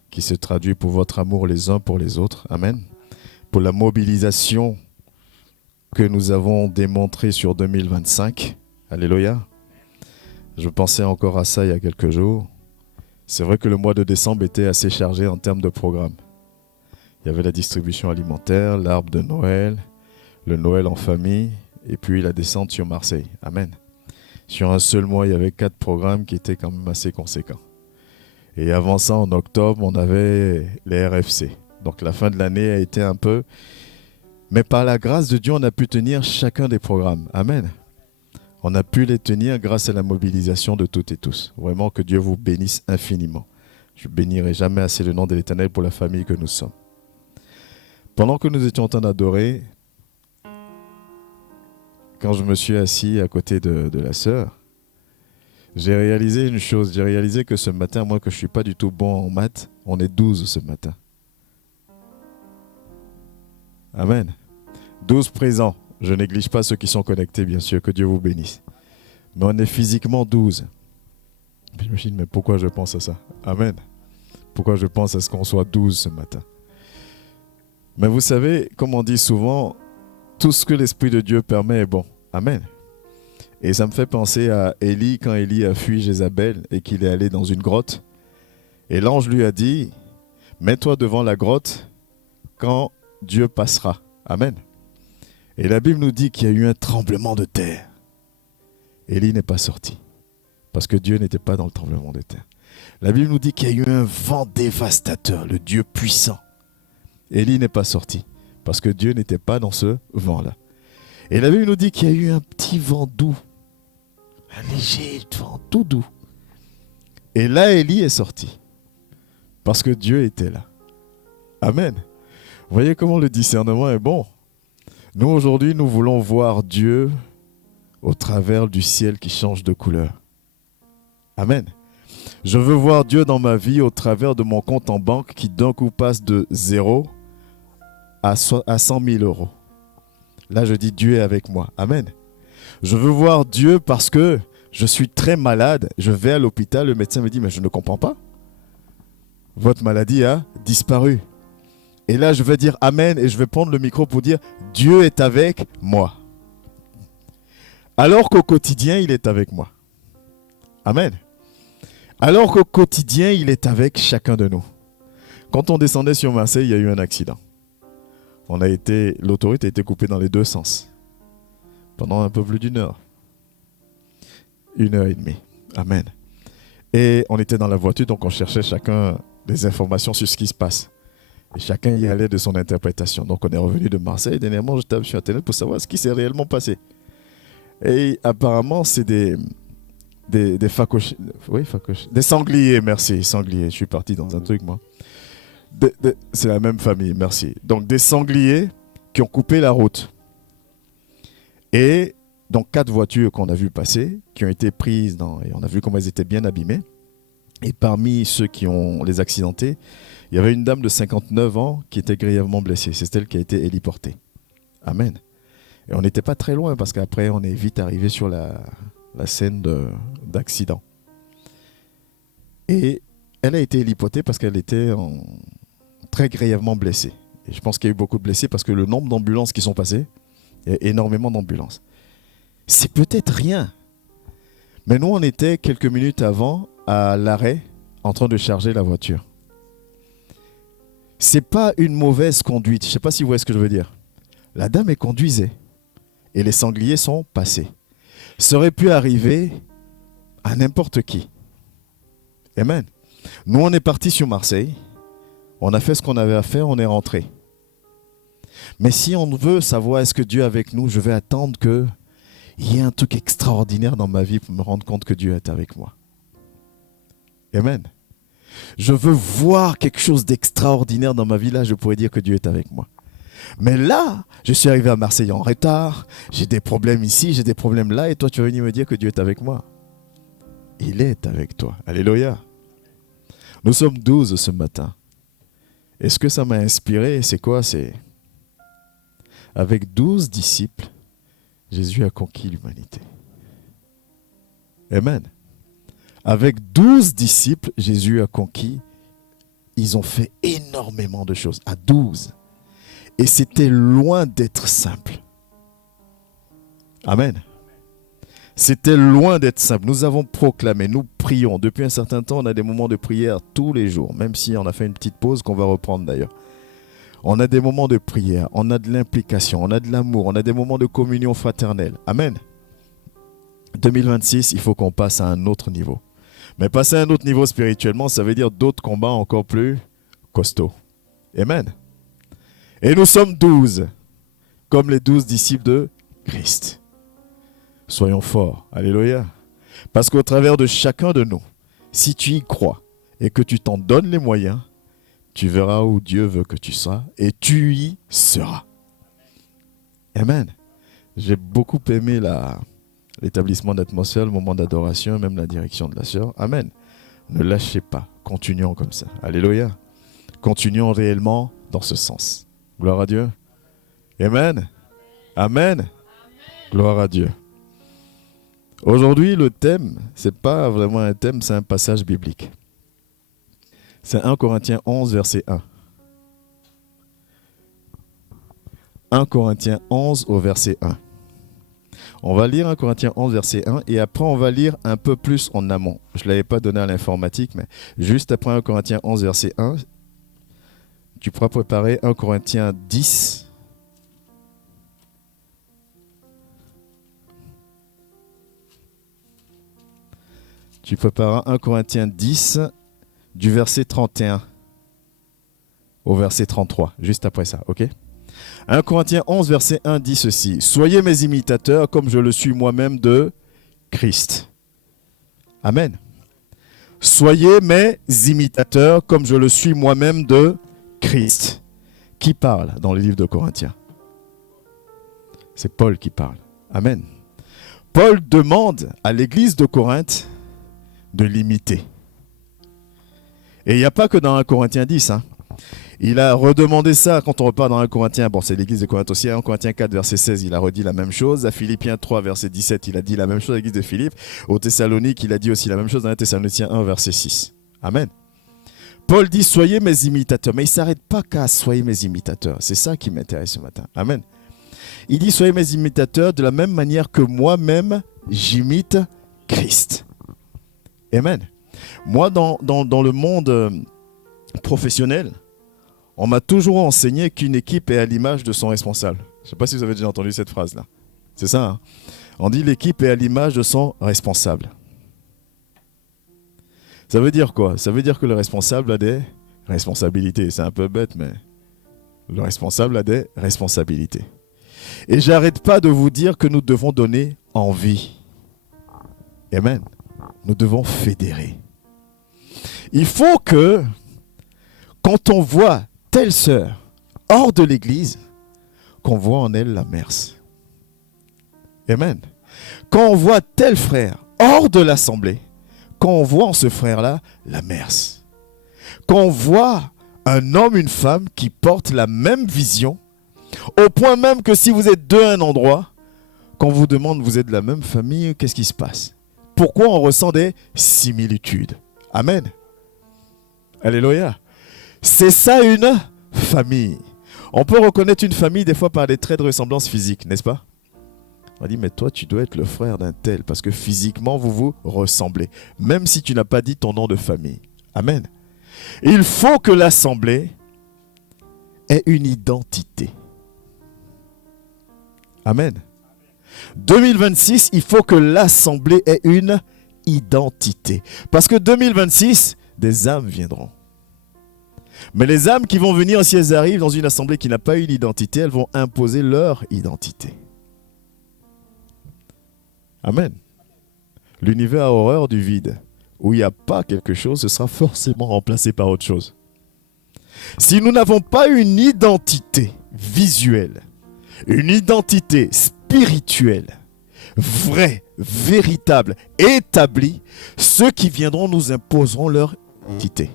qui se traduit pour votre amour les uns pour les autres. Amen. Pour la mobilisation que nous avons démontrée sur 2025. Alléluia. Je pensais encore à ça il y a quelques jours. C'est vrai que le mois de décembre était assez chargé en termes de programme. Il y avait la distribution alimentaire, l'arbre de Noël, le Noël en famille, et puis la descente sur Marseille. Amen. Sur un seul mois, il y avait 4 programmes qui étaient quand même assez conséquents. Et avant ça, en octobre, on avait les RFC. Donc la fin de l'année a été un peu... Mais par la grâce de Dieu, on a pu tenir chacun des programmes. Amen. On a pu les tenir grâce à la mobilisation de toutes et tous. Vraiment que Dieu vous bénisse infiniment. Je bénirai jamais assez le nom de l'Éternel pour la famille que nous sommes. Pendant que nous étions en train d'adorer, quand je me suis assis à côté de la sœur, j'ai réalisé une chose. J'ai réalisé que ce matin, moi que je ne suis pas du tout bon en maths, on est 12 ce matin. Amen. 12 présents. Je néglige pas ceux qui sont connectés, bien sûr, que Dieu vous bénisse. Mais on est physiquement 12. Je me suis dit, mais pourquoi je pense à ça? Amen. Pourquoi je pense à ce qu'on soit 12 ce matin? Mais vous savez, comme on dit souvent, tout ce que l'Esprit de Dieu permet est bon. Amen. Et ça me fait penser à Élie, quand Élie a fui Jézabel et qu'il est allé dans une grotte. Et l'ange lui a dit, mets-toi devant la grotte quand Dieu passera. Amen. Et la Bible nous dit qu'il y a eu un tremblement de terre. Élie n'est pas sorti parce que Dieu n'était pas dans le tremblement de terre. La Bible nous dit qu'il y a eu un vent dévastateur, le Dieu puissant. Élie n'est pas sorti parce que Dieu n'était pas dans ce vent-là. Et la Bible nous dit qu'il y a eu un petit vent doux, un léger vent tout doux. Et là, Élie est sorti parce que Dieu était là. Amen. Vous voyez comment le discernement est bon. Nous, aujourd'hui, nous voulons voir Dieu au travers du ciel qui change de couleur. Amen. Je veux voir Dieu dans ma vie au travers de mon compte en banque qui d'un coup passe de 0 à 100 000 euros. Là, je dis Dieu est avec moi. Amen. Je veux voir Dieu parce que je suis très malade. Je vais à l'hôpital, le médecin me dit, mais je ne comprends pas. Votre maladie a disparu. Et là, je vais dire Amen et je vais prendre le micro pour dire Dieu est avec moi. Alors qu'au quotidien, il est avec moi. Amen. Alors qu'au quotidien, il est avec chacun de nous. Quand on descendait sur Marseille, il y a eu un accident. L'autoroute a été coupée dans les deux sens. Pendant un peu plus d'une heure. 1h30. Amen. Et on était dans la voiture, donc on cherchait chacun des informations sur ce qui se passe. Et chacun y allait de son interprétation. Donc on est revenu de Marseille. Dernièrement, je tape sur Internet pour savoir ce qui s'est réellement passé. Et apparemment, c'est des sangliers, merci, sangliers. Je suis parti dans un truc, moi. C'est la même famille, merci. Donc des sangliers qui ont coupé la route. Et donc 4 voitures qu'on a vues passer, qui ont été prises et on a vu comment elles étaient bien abîmées. Et parmi ceux qui ont les accidentés, il y avait une dame de 59 ans qui était grièvement blessée. C'est elle qui a été héliportée. Amen. Et on n'était pas très loin parce qu'après, on est vite arrivé sur la scène d'accident. Et elle a été héliportée parce qu'elle était très grièvement blessée. Et je pense qu'il y a eu beaucoup de blessés parce que le nombre d'ambulances qui sont passées, il y a énormément d'ambulances. C'est peut-être rien. Mais nous, on était quelques minutes avant à l'arrêt en train de charger la voiture. C'est pas une mauvaise conduite. Je ne sais pas si vous voyez ce que je veux dire. La dame, elle conduisait et les sangliers sont passés. Ça aurait pu arriver à n'importe qui. Amen. Nous, on est parti sur Marseille. On a fait ce qu'on avait à faire, on est rentré. Mais si on veut savoir est-ce que Dieu est avec nous, je vais attendre qu'il y ait un truc extraordinaire dans ma vie pour me rendre compte que Dieu est avec moi. Amen. Je veux voir quelque chose d'extraordinaire dans ma vie, là, je pourrais dire que Dieu est avec moi. Mais là, je suis arrivé à Marseille en retard, j'ai des problèmes ici, j'ai des problèmes là, et toi tu vas venir me dire que Dieu est avec moi. Il est avec toi. Alléluia. Nous sommes 12 ce matin. Et ce que ça m'a inspiré, c'est quoi? C'est avec 12 disciples, Jésus a conquis l'humanité. Amen. Avec 12 disciples, Jésus a conquis. Ils ont fait énormément de choses. À 12. Et c'était loin d'être simple. Amen. C'était loin d'être simple. Nous avons proclamé, nous prions. Depuis un certain temps, on a des moments de prière tous les jours. Même si on a fait une petite pause qu'on va reprendre d'ailleurs. On a des moments de prière, on a de l'implication, on a de l'amour, on a des moments de communion fraternelle. Amen. 2026, il faut qu'on passe à un autre niveau. Mais passer à un autre niveau spirituellement, ça veut dire d'autres combats encore plus costauds. Amen. Et nous sommes 12, comme les 12 disciples de Christ. Soyons forts. Alléluia. Parce qu'au travers de chacun de nous, si tu y crois et que tu t'en donnes les moyens, tu verras où Dieu veut que tu sois et tu y seras. Amen. J'ai beaucoup aimé l'établissement d'atmosphère, le moment d'adoration, même la direction de la sœur. Amen. Ne lâchez pas. Continuons comme ça. Alléluia. Continuons réellement dans ce sens. Gloire à Dieu. Amen. Amen. Gloire à Dieu. Aujourd'hui, le thème, ce n'est pas vraiment un thème, c'est un passage biblique. C'est 1 Corinthiens 11, verset 1. 1 Corinthiens 11 au verset 1. On va lire 1 Corinthiens 11, verset 1 et après on va lire un peu plus en amont. Je ne l'avais pas donné à l'informatique, mais juste après 1 Corinthiens 11, verset 1, tu pourras préparer 1 Corinthiens 10. Tu prépareras 1 Corinthiens 10, du verset 31 au verset 33, juste après ça, ok? 1 Corinthiens 11, verset 1 dit ceci. Soyez mes imitateurs comme je le suis moi-même de Christ. Amen. Soyez mes imitateurs comme je le suis moi-même de Christ. Qui parle dans le livre de Corinthiens? C'est Paul qui parle. Amen. Paul demande à l'église de Corinthe de l'imiter. Et il n'y a pas que dans 1 Corinthiens 10. Il a redemandé ça quand on repart dans 1 Corinthiens. Bon, c'est l'église de Corinthe aussi. 1 Corinthiens 4, verset 16, il a redit la même chose. À Philippiens 3, verset 17, il a dit la même chose à l'église de Philippe. Au Thessalonique, il a dit aussi la même chose dans 1 Thessaloniciens 1, verset 6. Amen. Paul dit, soyez mes imitateurs. Mais il ne s'arrête pas qu'à soyez mes imitateurs. C'est ça qui m'intéresse ce matin. Amen. Il dit, soyez mes imitateurs de la même manière que moi-même, j'imite Christ. Amen. Moi, dans le monde professionnel, on m'a toujours enseigné qu'une équipe est à l'image de son responsable. Je ne sais pas si vous avez déjà entendu cette phrase-là. C'est ça, hein? On dit l'équipe est à l'image de son responsable. Ça veut dire quoi? Ça veut dire que le responsable a des responsabilités. C'est un peu bête, mais le responsable a des responsabilités. Et j'arrête pas de vous dire que nous devons donner envie. Amen. Nous devons fédérer. Il faut que, quand on voit telle sœur hors de l'église, qu'on voit en elle la Mers. Amen. Quand on voit tel frère hors de l'assemblée, quand on voit en ce frère-là la Mers. Quand on voit un homme, une femme qui portent la même vision, au point même que si vous êtes deux à un endroit, quand on vous demande vous êtes de la même famille, qu'est-ce qui se passe? Pourquoi on ressent des similitudes? Amen. Alléluia. C'est ça une famille. On peut reconnaître une famille des fois par des traits de ressemblance physique, n'est-ce pas? On dit, mais toi, tu dois être le frère d'un tel, parce que physiquement, vous vous ressemblez, même si tu n'as pas dit ton nom de famille. Amen. Il faut que l'assemblée ait une identité. Amen. 2026, il faut que l'assemblée ait une identité. Parce que 2026, des âmes viendront. Mais les âmes qui vont venir, si elles arrivent dans une assemblée qui n'a pas une identité, elles vont imposer leur identité. Amen. L'univers a horreur du vide. Où il n'y a pas quelque chose, ce sera forcément remplacé par autre chose. Si nous n'avons pas une identité visuelle, une identité spirituelle, vraie, véritable, établie, ceux qui viendront nous imposeront leur identité.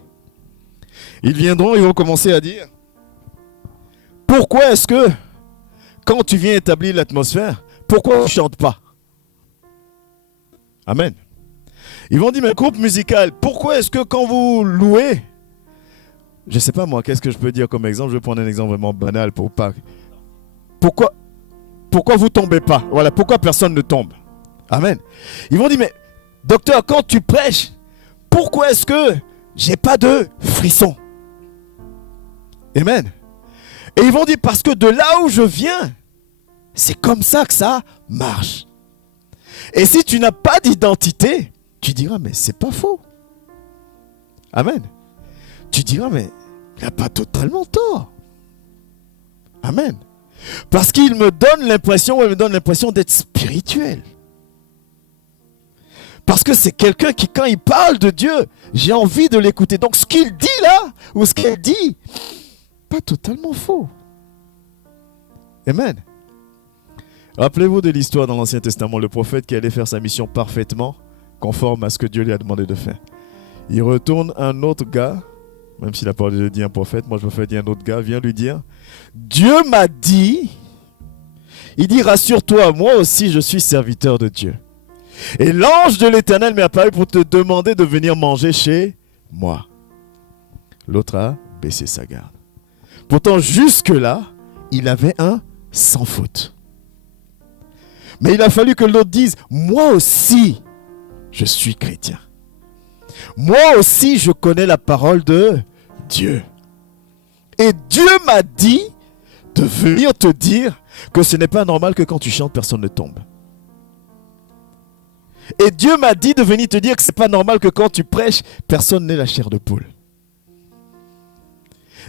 Ils viendront, ils vont commencer à dire, pourquoi est-ce que, quand tu viens établir l'atmosphère, pourquoi tu ne chantes pas? Amen. Ils vont dire, mais groupe musical, pourquoi est-ce que quand vous louez, je ne sais pas moi, qu'est-ce que je peux dire comme exemple? Je vais prendre un exemple vraiment banal pour pas... Pourquoi vous ne tombez pas? Voilà, pourquoi personne ne tombe? Amen. Ils vont dire, mais docteur, quand tu prêches, pourquoi est-ce que j'ai pas de frisson? Amen. Et ils vont dire, parce que de là où je viens, c'est comme ça que ça marche. Et si tu n'as pas d'identité, tu diras, mais c'est pas faux. Amen. Tu diras, mais il n'a pas totalement tort. Amen. Parce qu'il me donne l'impression d'être spirituel. Parce que c'est quelqu'un qui, quand il parle de Dieu, j'ai envie de l'écouter. Donc ce qu'il dit là, ou ce qu'elle dit, pas totalement faux. Amen. Rappelez-vous de l'histoire dans l'Ancien Testament, le prophète qui allait faire sa mission parfaitement, conforme à ce que Dieu lui a demandé de faire. Il retourne un autre gars, même si la parole de Dieu dit un prophète, moi je me fais dire un autre gars, vient lui dire, Dieu m'a dit, il dit, rassure-toi, moi aussi je suis serviteur de Dieu. Et l'ange de l'Éternel m'est apparu pour te demander de venir manger chez moi. L'autre a baissé sa garde. Pourtant, jusque-là, il avait un sans faute. Mais il a fallu que l'autre dise, moi aussi, je suis chrétien. Moi aussi, je connais la parole de Dieu. Et Dieu m'a dit de venir te dire que ce n'est pas normal que quand tu chantes, personne ne tombe. Et Dieu m'a dit de venir te dire que c'est pas normal que quand tu prêches, personne n'ait la chair de poule.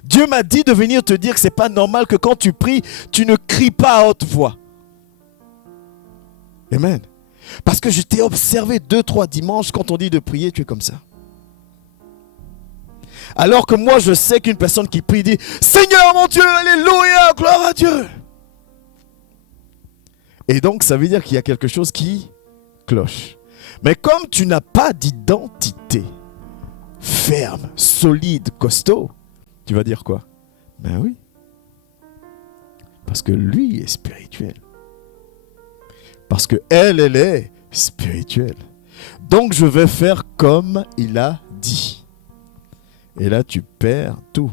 Dieu m'a dit de venir te dire que c'est pas normal que quand tu pries, tu ne cries pas à haute voix. Amen. Parce que je t'ai observé 2-3 dimanches, quand on dit de prier, tu es comme ça. Alors que moi, je sais qu'une personne qui prie dit « Seigneur mon Dieu, alléluia, gloire à Dieu !» Et donc, ça veut dire qu'il y a quelque chose qui cloche. Mais comme tu n'as pas d'identité ferme, solide, costaud, tu vas dire quoi? Ben oui. Parce que lui est spirituel. Parce que elle est spirituelle. Donc je vais faire comme il a dit. Et là tu perds tout.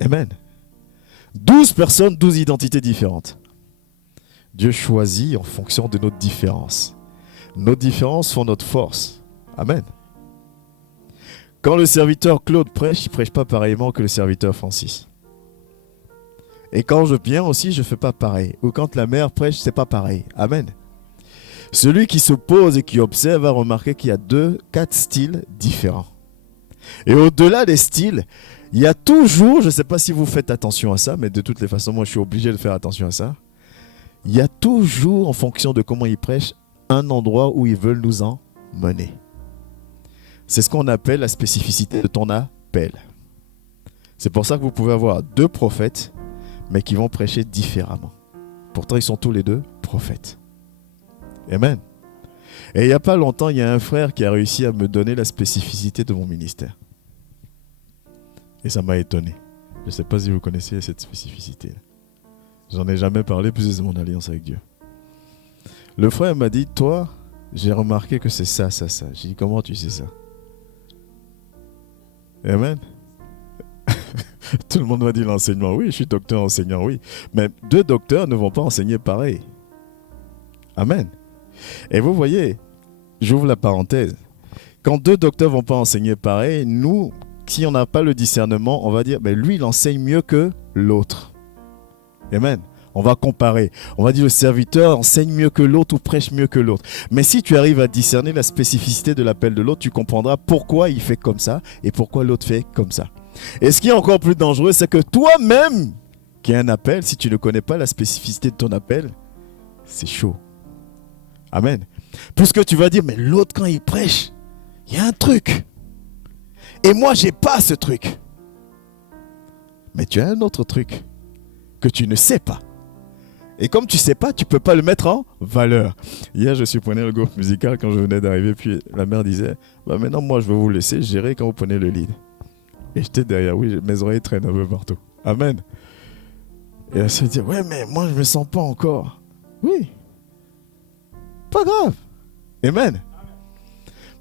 Amen. 12 personnes, 12 identités différentes. Dieu choisit en fonction de nos différences. Nos différences font notre force. Amen. Quand le serviteur Claude prêche, il ne prêche pas pareillement que le serviteur Francis. Et quand je viens aussi, je ne fais pas pareil. Ou quand la mère prêche, ce n'est pas pareil. Amen. Celui qui se pose et qui observe va remarquer qu'il y a 4 styles différents. Et au-delà des styles, il y a toujours, je ne sais pas si vous faites attention à ça, mais de toutes les façons, moi je suis obligé de faire attention à ça. Il y a toujours, en fonction de comment ils prêchent, un endroit où ils veulent nous emmener. C'est ce qu'on appelle la spécificité de ton appel. C'est pour ça que vous pouvez avoir 2 prophètes, mais qui vont prêcher différemment. Pourtant, ils sont tous les 2 prophètes. Amen. Et il n'y a pas longtemps, il y a un frère qui a réussi à me donner la spécificité de mon ministère. Et ça m'a étonné. Je ne sais pas si vous connaissez cette spécificité. J'en ai jamais parlé, plus c'est mon alliance avec Dieu. Le frère m'a dit, toi, j'ai remarqué que c'est ça, ça, ça. J'ai dit, comment tu sais ça? Amen. Tout le monde m'a dit l'enseignement. Oui, je suis docteur enseignant, oui. Mais 2 docteurs ne vont pas enseigner pareil. Amen. Et vous voyez, j'ouvre la parenthèse. Quand 2 docteurs ne vont pas enseigner pareil, nous, si on n'a pas le discernement, on va dire, ben lui, il enseigne mieux que l'autre. Amen. On va comparer. On va dire le serviteur enseigne mieux que l'autre ou prêche mieux que l'autre. Mais si tu arrives à discerner la spécificité de l'appel de l'autre, tu comprendras pourquoi il fait comme ça et pourquoi l'autre fait comme ça. Et ce qui est encore plus dangereux, c'est que toi-même, qui a un appel, si tu ne connais pas la spécificité de ton appel, c'est chaud. Amen. Puisque tu vas dire, mais l'autre quand il prêche, il y a un truc. Et moi, j'ai pas ce truc. Mais tu as un autre truc que tu ne sais pas. Et comme tu ne sais pas, tu ne peux pas le mettre en valeur. Hier, je suis prenais le groupe musical quand je venais d'arriver. Puis la mère disait, bah maintenant, moi, je vais vous laisser gérer quand vous prenez le lead. Et j'étais derrière. Oui, mes oreilles traînent un peu partout. Amen. Et elle se dit, ouais, mais moi, je ne me sens pas encore. Oui. Pas grave. Amen.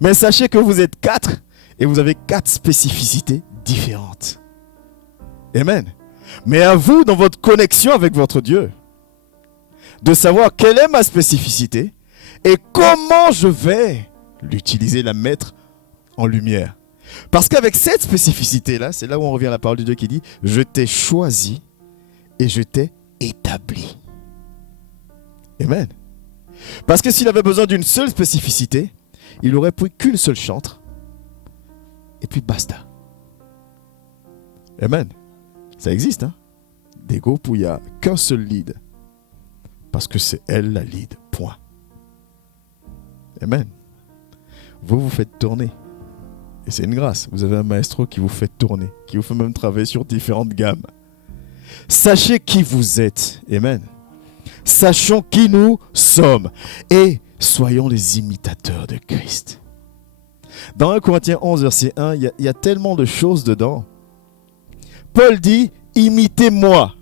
Mais sachez que vous êtes 4 et vous avez 4 spécificités différentes. Amen. Mais à vous, dans votre connexion avec votre Dieu, de savoir quelle est ma spécificité et comment je vais l'utiliser, la mettre en lumière. Parce qu'avec cette spécificité-là, c'est là où on revient à la parole de Dieu qui dit « Je t'ai choisi et je t'ai établi ». Amen. Parce que s'il avait besoin d'une seule spécificité, il aurait pris qu'une seule chantre et puis basta. Amen. Ça existe, hein? Des groupes où il n'y a qu'un seul lead. Parce que c'est elle la lead. Point. Amen. Vous vous faites tourner. Et c'est une grâce. Vous avez un maestro qui vous fait tourner, qui vous fait même travailler sur différentes gammes. Sachez qui vous êtes. Amen. Sachons qui nous sommes. Et soyons les imitateurs de Christ. Dans 1 Corinthiens 11, verset 1, il y a tellement de choses dedans. Paul dit, imitez-moi.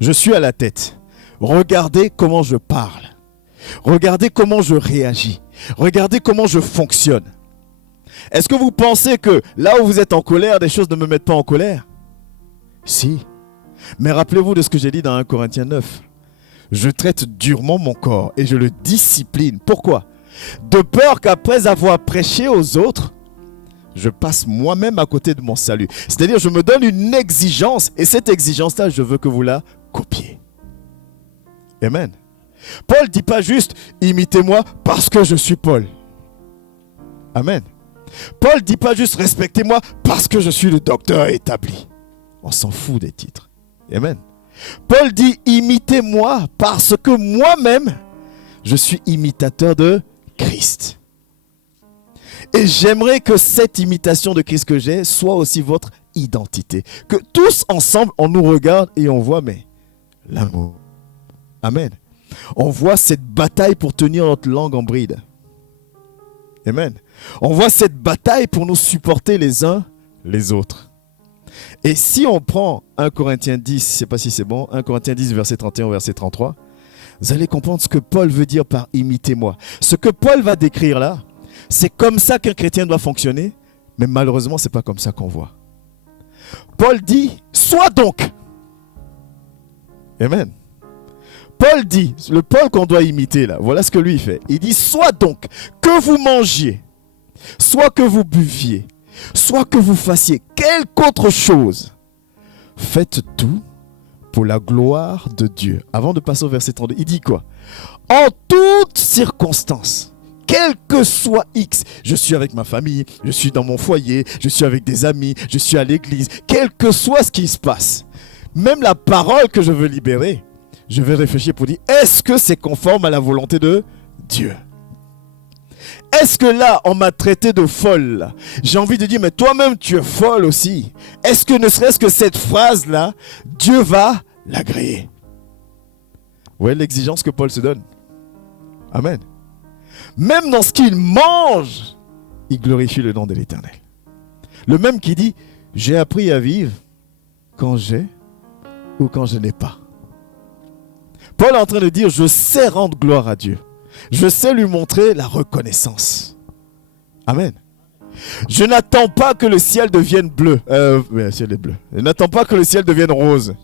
Je suis à la tête. Regardez comment je parle. Regardez comment je réagis. Regardez comment je fonctionne. Est-ce que vous pensez que là où vous êtes en colère, des choses ne me mettent pas en colère? Si. Mais rappelez-vous de ce que j'ai dit dans 1 Corinthiens 9. Je traite durement mon corps et je le discipline. Pourquoi? De peur qu'après avoir prêché aux autres, je passe moi-même à côté de mon salut. C'est-à-dire, je me donne une exigence et cette exigence-là, je veux que vous la copiez. Amen. Paul ne dit pas juste « imitez-moi parce que je suis Paul ». Amen. Paul ne dit pas juste « respectez-moi parce que je suis le docteur établi ». On s'en fout des titres. Amen. Paul dit « imitez-moi parce que moi-même, je suis imitateur de Christ ». Et j'aimerais que cette imitation de Christ que j'ai soit aussi votre identité. Que tous ensemble, on nous regarde et on voit, mais l'amour. Amen. On voit cette bataille pour tenir notre langue en bride. Amen. On voit cette bataille pour nous supporter les uns les autres. Et si on prend 1 Corinthiens 10, je ne sais pas si c'est bon, 1 Corinthiens 10, verset 31 au verset 33, vous allez comprendre ce que Paul veut dire par « imitez-moi ». Ce que Paul va décrire là, c'est comme ça qu'un chrétien doit fonctionner, mais malheureusement, ce n'est pas comme ça qu'on voit. Paul dit « sois donc ». Amen. Paul dit, le Paul qu'on doit imiter là, voilà ce que lui fait. Il dit « soit donc que vous mangiez, soit que vous buviez, soit que vous fassiez quelque autre chose, faites tout pour la gloire de Dieu. » Avant de passer au verset 32, il dit quoi? En toutes circonstances, quel que soit X, je suis avec ma famille, je suis dans mon foyer, je suis avec des amis, je suis à l'église, quel que soit ce qui se passe, même la parole que je veux libérer, je vais réfléchir pour dire, est-ce que c'est conforme à la volonté de Dieu? Est-ce que là, on m'a traité de folle? J'ai envie de dire, mais toi-même, tu es folle aussi. Est-ce que ne serait-ce que cette phrase-là, Dieu va l'agréer? Vous voyez l'exigence que Paul se donne? Amen. Même dans ce qu'il mange, il glorifie le nom de l'Éternel. Le même qui dit, j'ai appris à vivre quand j'ai ou quand je n'ai pas. Paul est en train de dire, je sais rendre gloire à Dieu. Je sais lui montrer la reconnaissance. Amen. Je n'attends pas que le ciel devienne bleu. Le ciel est bleu. Je n'attends pas que le ciel devienne rose.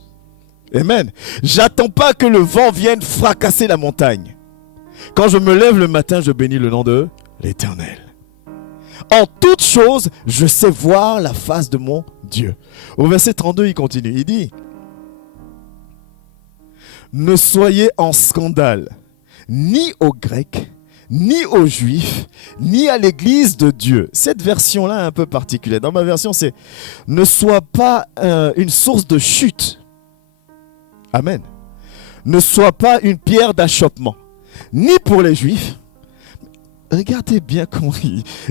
Amen. J'attends pas que le vent vienne fracasser la montagne. Quand je me lève le matin, je bénis le nom de l'Éternel. En toute chose, je sais voir la face de mon Dieu. Au verset 32, il continue. Il dit, ne soyez en scandale, ni aux Grecs, ni aux Juifs, ni à l'Église de Dieu. Cette version-là est un peu particulière. Dans ma version, c'est ne sois pas une source de chute. Amen. Ne sois pas une pierre d'achoppement. Ni pour les Juifs, regardez bien comment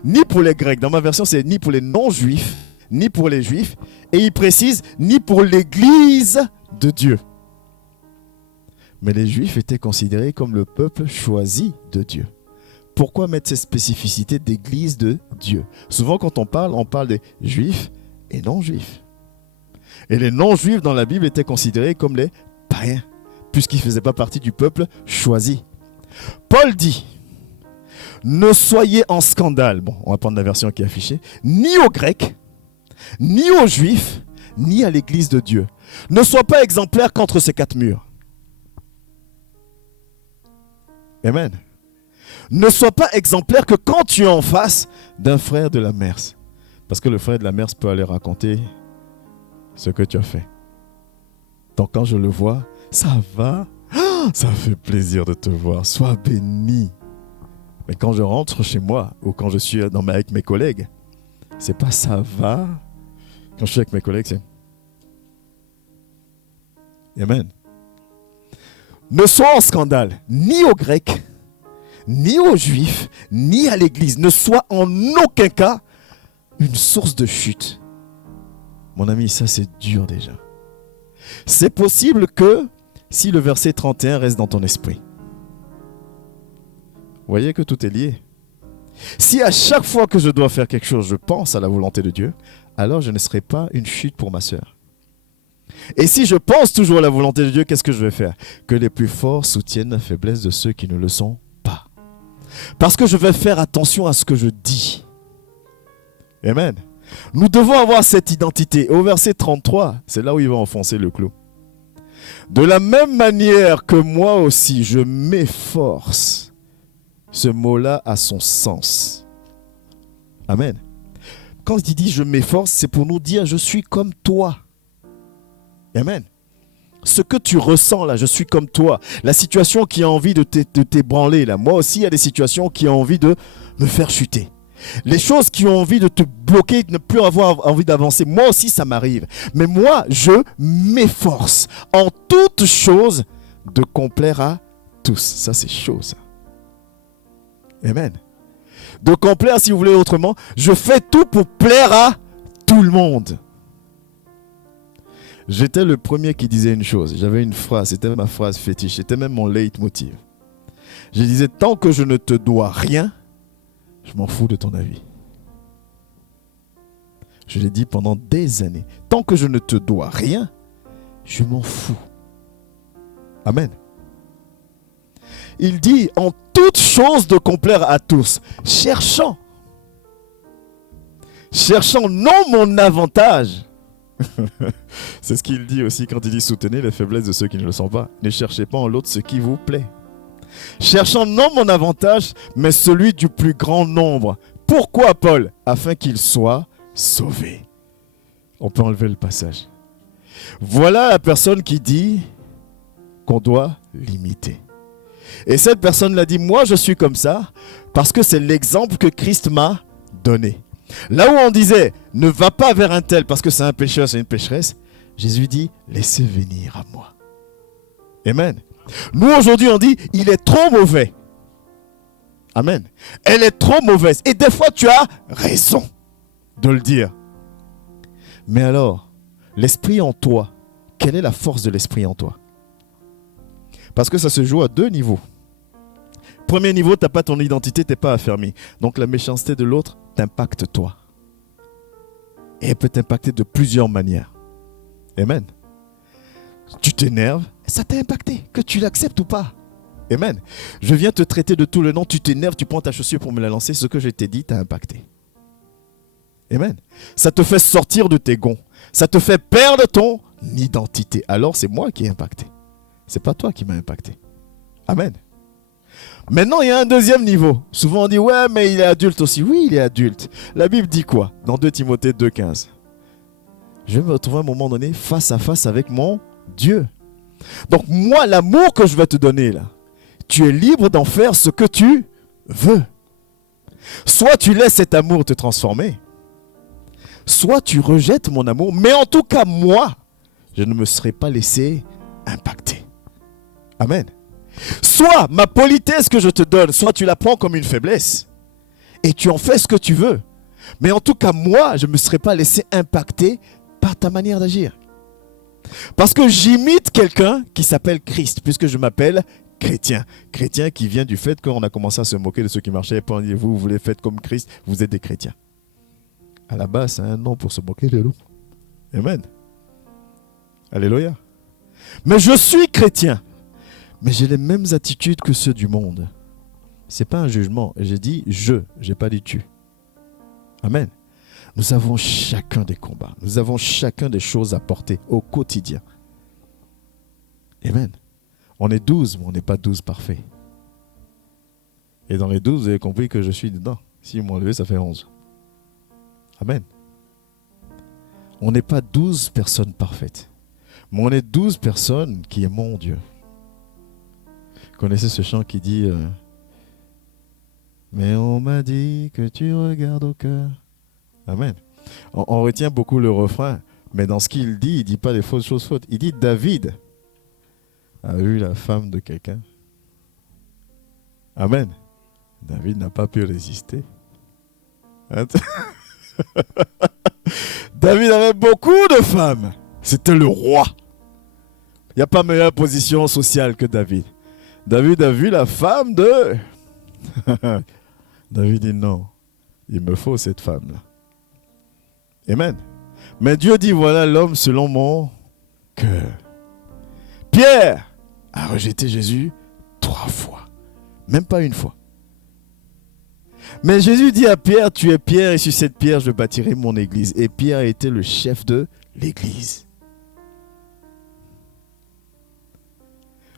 ni pour les Grecs. Dans ma version, c'est ni pour les non-Juifs, ni pour les Juifs. Et il précise, ni pour l'Église de Dieu. Mais les Juifs étaient considérés comme le peuple choisi de Dieu. Pourquoi mettre cette spécificité d'église de Dieu? Souvent quand on parle des Juifs et non-Juifs. Et les non-Juifs dans la Bible étaient considérés comme les païens, puisqu'ils ne faisaient pas partie du peuple choisi. Paul dit, ne soyez en scandale, bon, on va prendre la version qui est affichée, ni aux Grecs, ni aux Juifs, ni à l'église de Dieu. Ne sois pas exemplaire qu'entre ces quatre murs. Amen. Ne sois pas exemplaire que quand tu es en face d'un frère de la mers. Parce que le frère de la mers peut aller raconter ce que tu as fait. Donc quand je le vois, ça va, ça fait plaisir de te voir, sois béni. Mais quand je rentre chez moi ou quand je suis avec mes collègues, c'est pas ça va. Quand je suis avec mes collègues, c'est Amen. Ne sois en scandale, ni aux Grecs, ni aux Juifs, ni à l'Église. Ne sois en aucun cas une source de chute. Mon ami, ça c'est dur déjà. C'est possible que si le verset 31 reste dans ton esprit. Vous voyez que tout est lié. Si à chaque fois que je dois faire quelque chose, je pense à la volonté de Dieu, alors je ne serai pas une chute pour ma sœur. Et si je pense toujours à la volonté de Dieu, qu'est-ce que je vais faire? Que les plus forts soutiennent la faiblesse de ceux qui ne le sont pas. Parce que je vais faire attention à ce que je dis. Amen. Nous devons avoir cette identité. Au verset 33, c'est là où il va enfoncer le clou. De la même manière que moi aussi, je m'efforce. Ce mot-là a son sens. Amen. Quand il dit je m'efforce, c'est pour nous dire je suis comme toi. Amen. ce que tu ressens là, je suis comme toi. La situation qui a envie de t'ébranler là. Moi aussi, il y a des situations qui ont envie de me faire chuter. Les choses qui ont envie de te bloquer, de ne plus avoir envie d'avancer. Moi aussi, ça m'arrive. Mais moi, je m'efforce en toutes choses de complaire à tous. Ça, c'est chaud, ça. Amen. De complaire, si vous voulez autrement, je fais tout pour plaire à tout le monde. J'étais le premier qui disait une chose. J'avais une phrase, c'était ma phrase fétiche. C'était même mon leitmotiv. Je disais, tant que je ne te dois rien, je m'en fous de ton avis. Je l'ai dit pendant des années. Tant que je ne te dois rien, je m'en fous. Amen. Il dit en toute chose de complaire à tous, cherchant non mon avantage. C'est ce qu'il dit aussi quand il dit soutenez les faiblesses de ceux qui ne le sont pas. Ne cherchez pas en l'autre ce qui vous plaît. Cherchant non mon avantage, mais celui du plus grand nombre. Pourquoi, Paul? Afin qu'il soit sauvé. On peut enlever le passage. Voilà la personne qui dit qu'on doit l'imiter. Et cette personne l'a dit, moi je suis comme ça parce que c'est l'exemple que Christ m'a donné. Là où on disait, ne va pas vers un tel parce que c'est un pécheur, c'est une pécheresse, Jésus dit, laissez venir à moi. Amen. Nous aujourd'hui on dit, il est trop mauvais. Amen. Elle est trop mauvaise. Et des fois tu as raison de le dire. Mais alors, l'esprit en toi, quelle est la force de l'esprit en toi? Parce que ça se joue à deux niveaux. Premier niveau, tu n'as pas ton identité, tu n'es pas affermi. Donc la méchanceté de l'autre t'impacte toi. Et elle peut t'impacter de plusieurs manières. Amen. Tu t'énerves, ça t'a impacté, que tu l'acceptes ou pas. Amen. Je viens te traiter de tout le nom, tu t'énerves, tu prends ta chaussure pour me la lancer, ce que je t'ai dit t'a impacté. Amen. Ça te fait sortir de tes gonds. Ça te fait perdre ton identité. Alors c'est moi qui ai impacté. C'est pas toi qui m'as impacté. Amen. Maintenant, il y a un deuxième niveau. Souvent on dit, ouais, mais il est adulte aussi. Oui, il est adulte. La Bible dit quoi? Dans 2 Timothée 2,15. Je vais me retrouver à un moment donné face à face avec mon Dieu. Donc moi, l'amour que je vais te donner là, tu es libre d'en faire ce que tu veux. Soit tu laisses cet amour te transformer, soit tu rejettes mon amour. Mais en tout cas, moi, je ne me serai pas laissé impacter. Amen. Soit ma politesse que je te donne, soit tu la prends comme une faiblesse et tu en fais ce que tu veux. Mais en tout cas, moi, je ne me serai pas laissé impacter par ta manière d'agir. Parce que j'imite quelqu'un qui s'appelle Christ, puisque je m'appelle chrétien. Chrétien qui vient du fait qu'on a commencé à se moquer de ceux qui marchaient. Et puis on dit, vous voulez faire comme Christ, vous êtes des chrétiens. À la base, c'est un nom pour se moquer de nous. Amen. Alléluia. Mais je suis chrétien. Mais j'ai les mêmes attitudes que ceux du monde. Ce n'est pas un jugement. J'ai dit je n'ai pas dit tu. Amen. Nous avons chacun des combats. Nous avons chacun des choses à porter au quotidien. Amen. On est 12, mais on n'est pas 12 parfaits. Et dans les 12, vous avez compris que je suis dedans. Si vous m'enlevez, ça fait 11. Amen. On n'est pas 12 personnes parfaites. Mais on est 12 personnes qui aiment Dieu. Vous connaissez ce chant qui dit mais on m'a dit que tu regardes au cœur. Amen. On retient beaucoup le refrain, mais dans ce qu'il dit, il ne dit pas des fausses choses fautes. Il dit David a vu la femme de quelqu'un. Amen. David n'a pas pu résister. David avait beaucoup de femmes. C'était le roi. Il n'y a pas meilleure position sociale que David. David a vu la femme de... David dit non, il me faut cette femme-là. Amen. Mais Dieu dit voilà l'homme selon mon cœur. Pierre a rejeté Jésus 3 fois. Même pas une fois. Mais Jésus dit à Pierre, tu es Pierre et sur cette pierre je bâtirai mon église. Et Pierre a été le chef de l'église.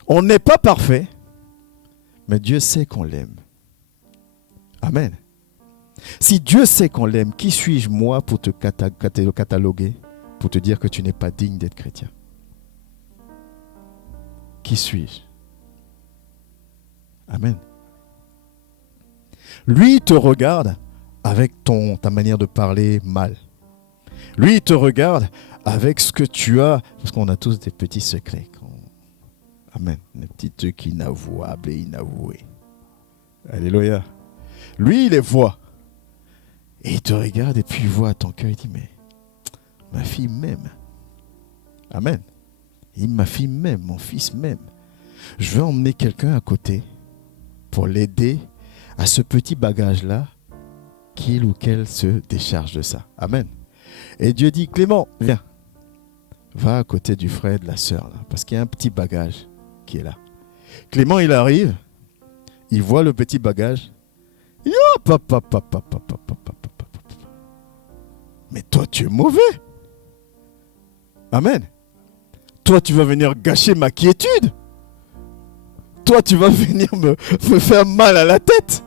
On n'est pas parfait, mais Dieu sait qu'on l'aime. Amen. Si Dieu sait qu'on l'aime, qui suis-je moi pour te cataloguer, pour te dire que tu n'es pas digne d'être chrétien? Qui suis-je? Amen. Lui, il te regarde avec ta manière de parler mal. Lui, il te regarde avec ce que tu as, parce qu'on a tous des petits secrets. Amen. Des petits trucs inavouables et inavoués. Alléluia. Lui, il les voit. Et il te regarde et puis il voit à ton cœur, il dit, mais ma fille m'aime. Amen. Ma fille m'aime, mon fils m'aime. Je vais emmener quelqu'un à côté pour l'aider à ce petit bagage-là, qu'il ou qu'elle se décharge de ça. Amen. Et Dieu dit, Clément, viens. Va à côté du frère et de la sœur, là, parce qu'il y a un petit bagage qui est là. Clément, il arrive, il voit le petit bagage. Il dit, oh, papa. Mais toi, tu es mauvais. Amen. Toi, tu vas venir gâcher ma quiétude. Toi, tu vas venir me faire mal à la tête.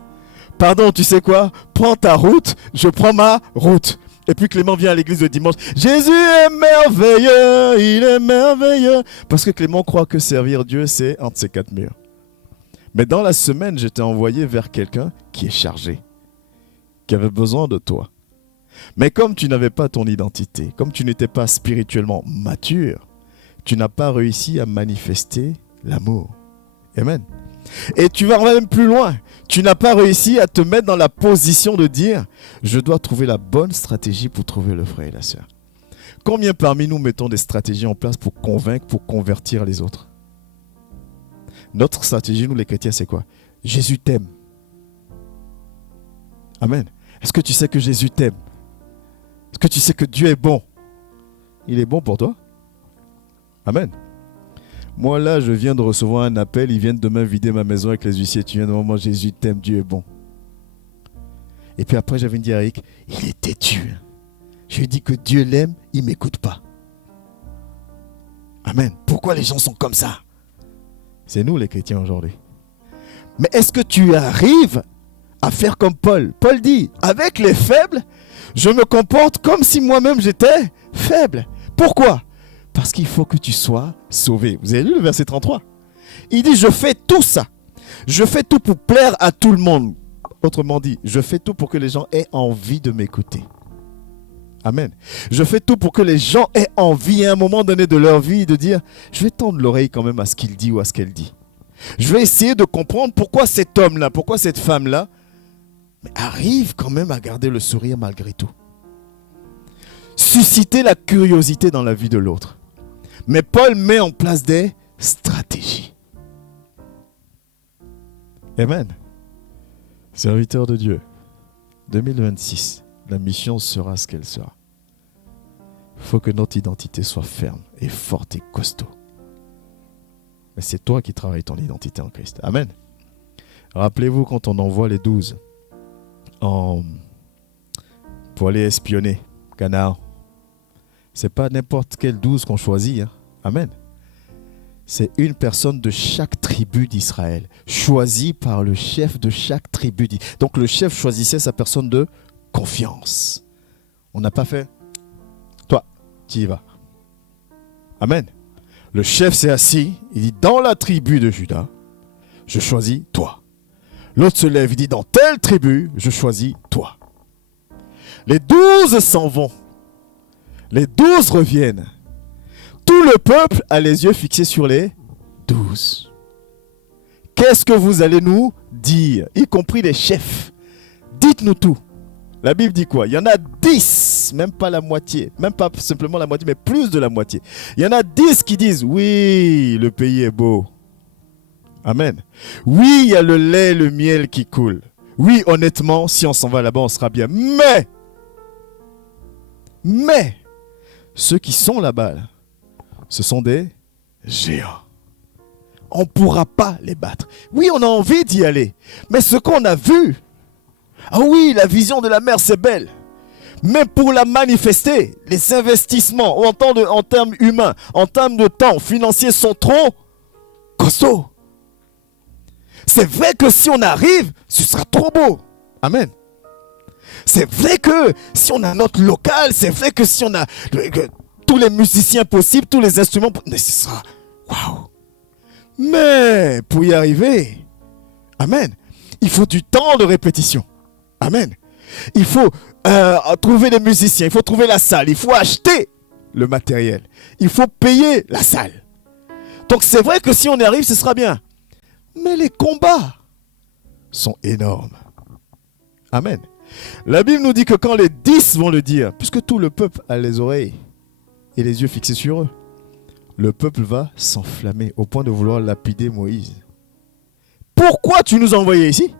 Pardon, tu sais quoi? Prends ta route, je prends ma route. Et puis Clément vient à l'église le dimanche. Jésus est merveilleux, il est merveilleux. Parce que Clément croit que servir Dieu, c'est entre ces quatre murs. Mais dans la semaine, j'étais envoyé vers quelqu'un qui est chargé, qui avait besoin de toi. Mais comme tu n'avais pas ton identité, comme tu n'étais pas spirituellement mature, tu n'as pas réussi à manifester l'amour. Amen. Et tu vas même plus loin. Tu n'as pas réussi à te mettre dans la position de dire « Je dois trouver la bonne stratégie pour trouver le frère et la sœur. » Combien parmi nous mettons des stratégies en place pour convaincre, pour convertir les autres? Notre stratégie, nous les chrétiens, c'est quoi? Jésus t'aime. Amen. Est-ce que tu sais que Jésus t'aime? Est-ce que tu sais que Dieu est bon? Il est bon pour toi? Amen. Moi là, je viens de recevoir un appel, ils viennent demain vider ma maison avec les huissiers. Tu viens de moi, Jésus t'aime, Dieu est bon. Et puis après, j'avais dit à Eric, il est têtu. Je lui ai dit que Dieu l'aime, il ne m'écoute pas. Amen. Pourquoi les gens sont comme ça? C'est nous les chrétiens aujourd'hui. Mais est-ce que tu arrives à faire comme Paul? Paul dit, avec les faibles, je me comporte comme si moi-même j'étais faible. Pourquoi? Parce qu'il faut que tu sois sauvé. Vous avez lu le verset 33? Il dit, je fais tout ça. Je fais tout pour plaire à tout le monde. Autrement dit, je fais tout pour que les gens aient envie de m'écouter. Amen. Je fais tout pour que les gens aient envie à un moment donné de leur vie de dire, je vais tendre l'oreille quand même à ce qu'il dit ou à ce qu'elle dit. Je vais essayer de comprendre pourquoi cet homme-là, pourquoi cette femme-là arrive quand même à garder le sourire malgré tout. Susciter la curiosité dans la vie de l'autre. Mais Paul met en place des stratégies. Amen. Serviteur de Dieu, 2026, la mission sera ce qu'elle sera. Il faut que notre identité soit ferme et forte et costaud. Mais c'est toi qui travailles ton identité en Christ. Amen. Rappelez-vous quand on envoie les 12 pour aller espionner Canaan. C'est pas n'importe quel 12 qu'on choisit. Hein. Amen. C'est une personne de chaque tribu d'Israël, choisie par le chef de chaque tribu. Donc le chef choisissait sa personne de confiance. On n'a pas fait, toi, tu y vas. Amen. Le chef s'est assis, il dit, dans la tribu de Juda, je choisis toi. L'autre se lève, il dit, dans telle tribu, je choisis toi. Les 12 s'en vont. Les 12 reviennent. Tout le peuple a les yeux fixés sur les 12. Qu'est-ce que vous allez nous dire, y compris les chefs? Dites-nous tout. La Bible dit quoi? Il y en a 10, même pas la moitié, même pas simplement la moitié, mais plus de la moitié. Il y en a 10 qui disent, oui, le pays est beau. Amen. Oui, il y a le lait, le miel qui coule. Oui, honnêtement, si on s'en va là-bas, on sera bien. Mais, ceux qui sont là-bas, ce sont des géants. On ne pourra pas les battre. Oui, on a envie d'y aller. Mais ce qu'on a vu, ah oui, la vision de la mer, c'est belle. Mais pour la manifester, les investissements en termes humains, en termes de temps financiers sont trop costauds. C'est vrai que si on arrive, ce sera trop beau. Amen. C'est vrai que si on a notre local, c'est vrai que si on a tous les musiciens possibles, tous les instruments, mais ce sera waouh. Mais pour y arriver, amen, il faut du temps de répétition. Amen. Il faut trouver les musiciens, il faut trouver la salle, il faut acheter le matériel, il faut payer la salle. Donc c'est vrai que si on y arrive, ce sera bien. Mais les combats sont énormes. Amen. La Bible nous dit que quand les 10 vont le dire, puisque tout le peuple a les oreilles et les yeux fixés sur eux, le peuple va s'enflammer au point de vouloir lapider Moïse. Pourquoi tu nous as envoyés ici?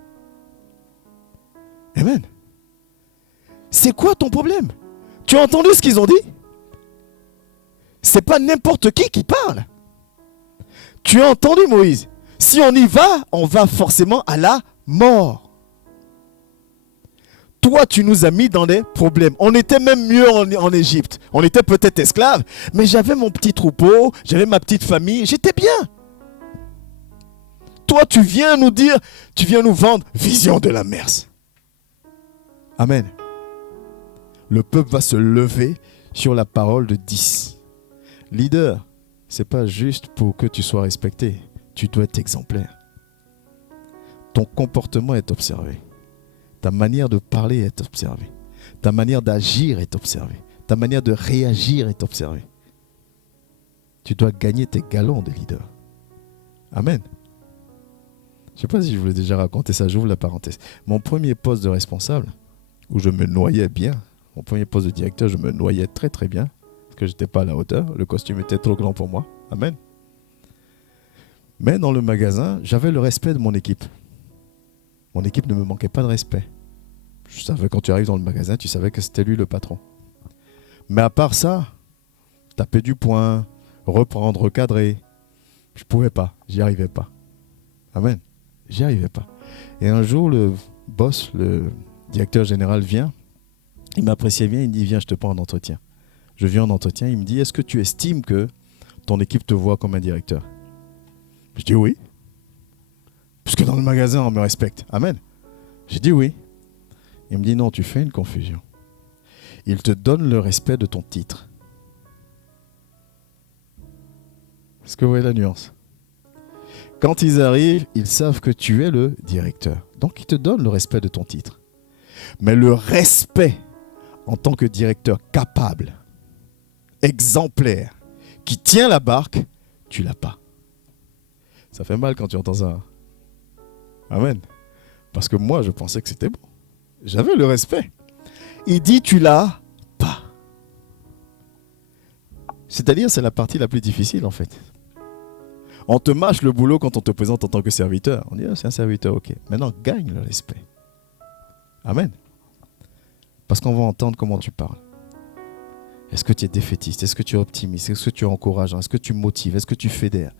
Amen. C'est quoi ton problème? Tu as entendu ce qu'ils ont dit? C'est pas n'importe qui parle. Tu as entendu Moïse? Si on y va, on va forcément à la mort. Toi, tu nous as mis dans des problèmes. On était même mieux en Égypte. On était peut-être esclaves, mais j'avais mon petit troupeau, j'avais ma petite famille, j'étais bien. Toi, tu viens nous dire, tu viens nous vendre vision de la Mers. Amen. Le peuple va se lever sur la parole de 10. Leader, c'est pas juste pour que tu sois respecté. Tu dois être exemplaire. Ton comportement est observé. Ta manière de parler est observée. Ta manière d'agir est observée. Ta manière de réagir est observée. Tu dois gagner tes galons de leader. Amen. Je ne sais pas si je vous l'ai déjà raconté ça, j'ouvre la parenthèse. Mon premier poste de responsable, où je me noyais bien, mon premier poste de directeur, je me noyais très très bien, parce que je n'étais pas à la hauteur, le costume était trop grand pour moi. Amen. Mais dans le magasin, j'avais le respect de mon équipe. Mon équipe ne me manquait pas de respect. Je savais quand tu arrives dans le magasin, tu savais que c'était lui le patron. Mais à part ça, taper du poing, reprendre, recadrer, je ne pouvais pas, j'y arrivais pas. Amen, j'y arrivais pas. Et un jour, le boss, le directeur général vient, il m'appréciait bien, il me dit, viens, je te prends en entretien. Je viens en entretien, il me dit, est-ce que tu estimes que ton équipe te voit comme un directeur? Je dis oui. Puisque dans le magasin, on me respecte. Amen. J'ai dit oui. Il me dit non, tu fais une confusion. Il te donne le respect de ton titre. Est-ce que vous voyez la nuance? Quand ils arrivent, ils savent que tu es le directeur. Donc, ils te donnent le respect de ton titre. Mais le respect en tant que directeur capable, exemplaire, qui tient la barque, tu l'as pas. Ça fait mal quand tu entends ça. Amen. Parce que moi, je pensais que c'était bon. J'avais le respect. Il dit, tu l'as pas. C'est-à-dire, c'est la partie la plus difficile, en fait. On te mâche le boulot quand on te présente en tant que serviteur. On dit, ah, c'est un serviteur, ok. Maintenant, gagne le respect. Amen. Parce qu'on va entendre comment tu parles. Est-ce que tu es défaitiste? Est-ce que tu es optimiste? Est-ce que tu es encourageant? Est-ce que tu motives? Est-ce que tu fédères?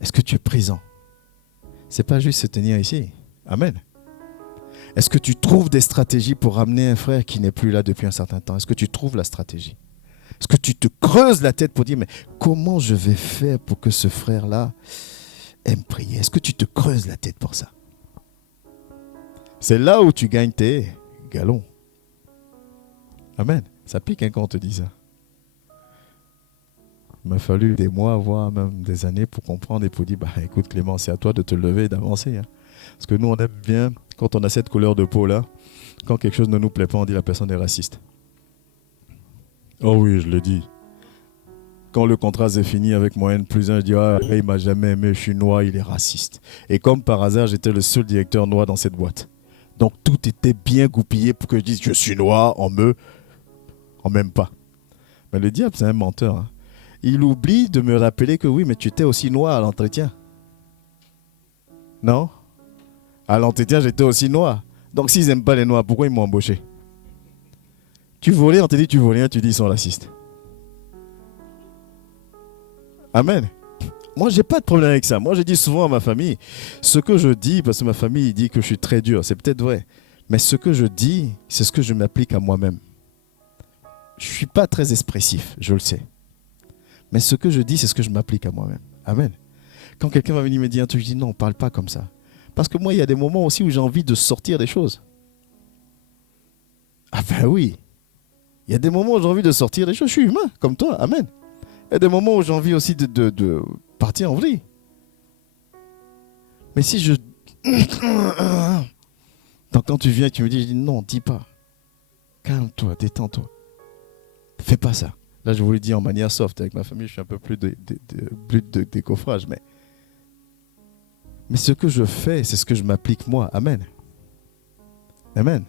Est-ce que tu es présent? C'est pas juste se tenir ici. Amen. Est-ce que tu trouves des stratégies pour ramener un frère qui n'est plus là depuis un certain temps? Est-ce que tu trouves la stratégie? Est-ce que tu te creuses la tête pour dire, mais comment je vais faire pour que ce frère-là aime prier? Est-ce que tu te creuses la tête pour ça? C'est là où tu gagnes tes galons. Amen. Ça pique quand on te dit ça. Il m'a fallu des mois, voire même des années pour comprendre et pour dire, bah, écoute Clément, c'est à toi de te lever et d'avancer. Hein. Parce que nous, on aime bien, quand on a cette couleur de peau-là, quand quelque chose ne nous plaît pas, on dit la personne est raciste. Oh oui, je l'ai dit. Quand le contrat est fini avec moi N+1, je dis, ah, il ne m'a jamais aimé, je suis noir, il est raciste. Et comme par hasard, j'étais le seul directeur noir dans cette boîte. Donc tout était bien goupillé pour que je dise, je suis noir, on m'aime pas. Mais le diable, c'est un menteur. Hein. Il oublie de me rappeler que oui, mais tu étais aussi noir à l'entretien. Non? À l'entretien, j'étais aussi noir. Donc s'ils n'aiment pas les noirs, pourquoi ils m'ont embauché? Tu volais, on te dit tu volais, tu dis ils sont racistes. Amen. Moi, j'ai pas de problème avec ça. Moi, je dis souvent à ma famille, ce que je dis, parce que ma famille dit que je suis très dur, c'est peut-être vrai. Mais ce que je dis, c'est ce que je m'applique à moi-même. Je ne suis pas très expressif, je le sais. Mais ce que je dis, c'est ce que je m'applique à moi-même. Amen. Quand quelqu'un va venir me dire un truc, je dis non, on ne parle pas comme ça. Parce que moi, il y a des moments aussi où j'ai envie de sortir des choses. Ah ben oui. Il y a des moments où j'ai envie de sortir des choses. Je suis humain, comme toi. Amen. Il y a des moments où j'ai envie aussi de partir en vrille. Mais si je... Donc quand tu viens et tu me dis, je dis non, dis pas. Calme-toi, détends-toi. Fais pas ça. Là, je vous le dis en manière soft. Avec ma famille, je suis un peu plus de décoffrage. Mais ce que je fais, c'est ce que je m'applique moi. Amen. Amen.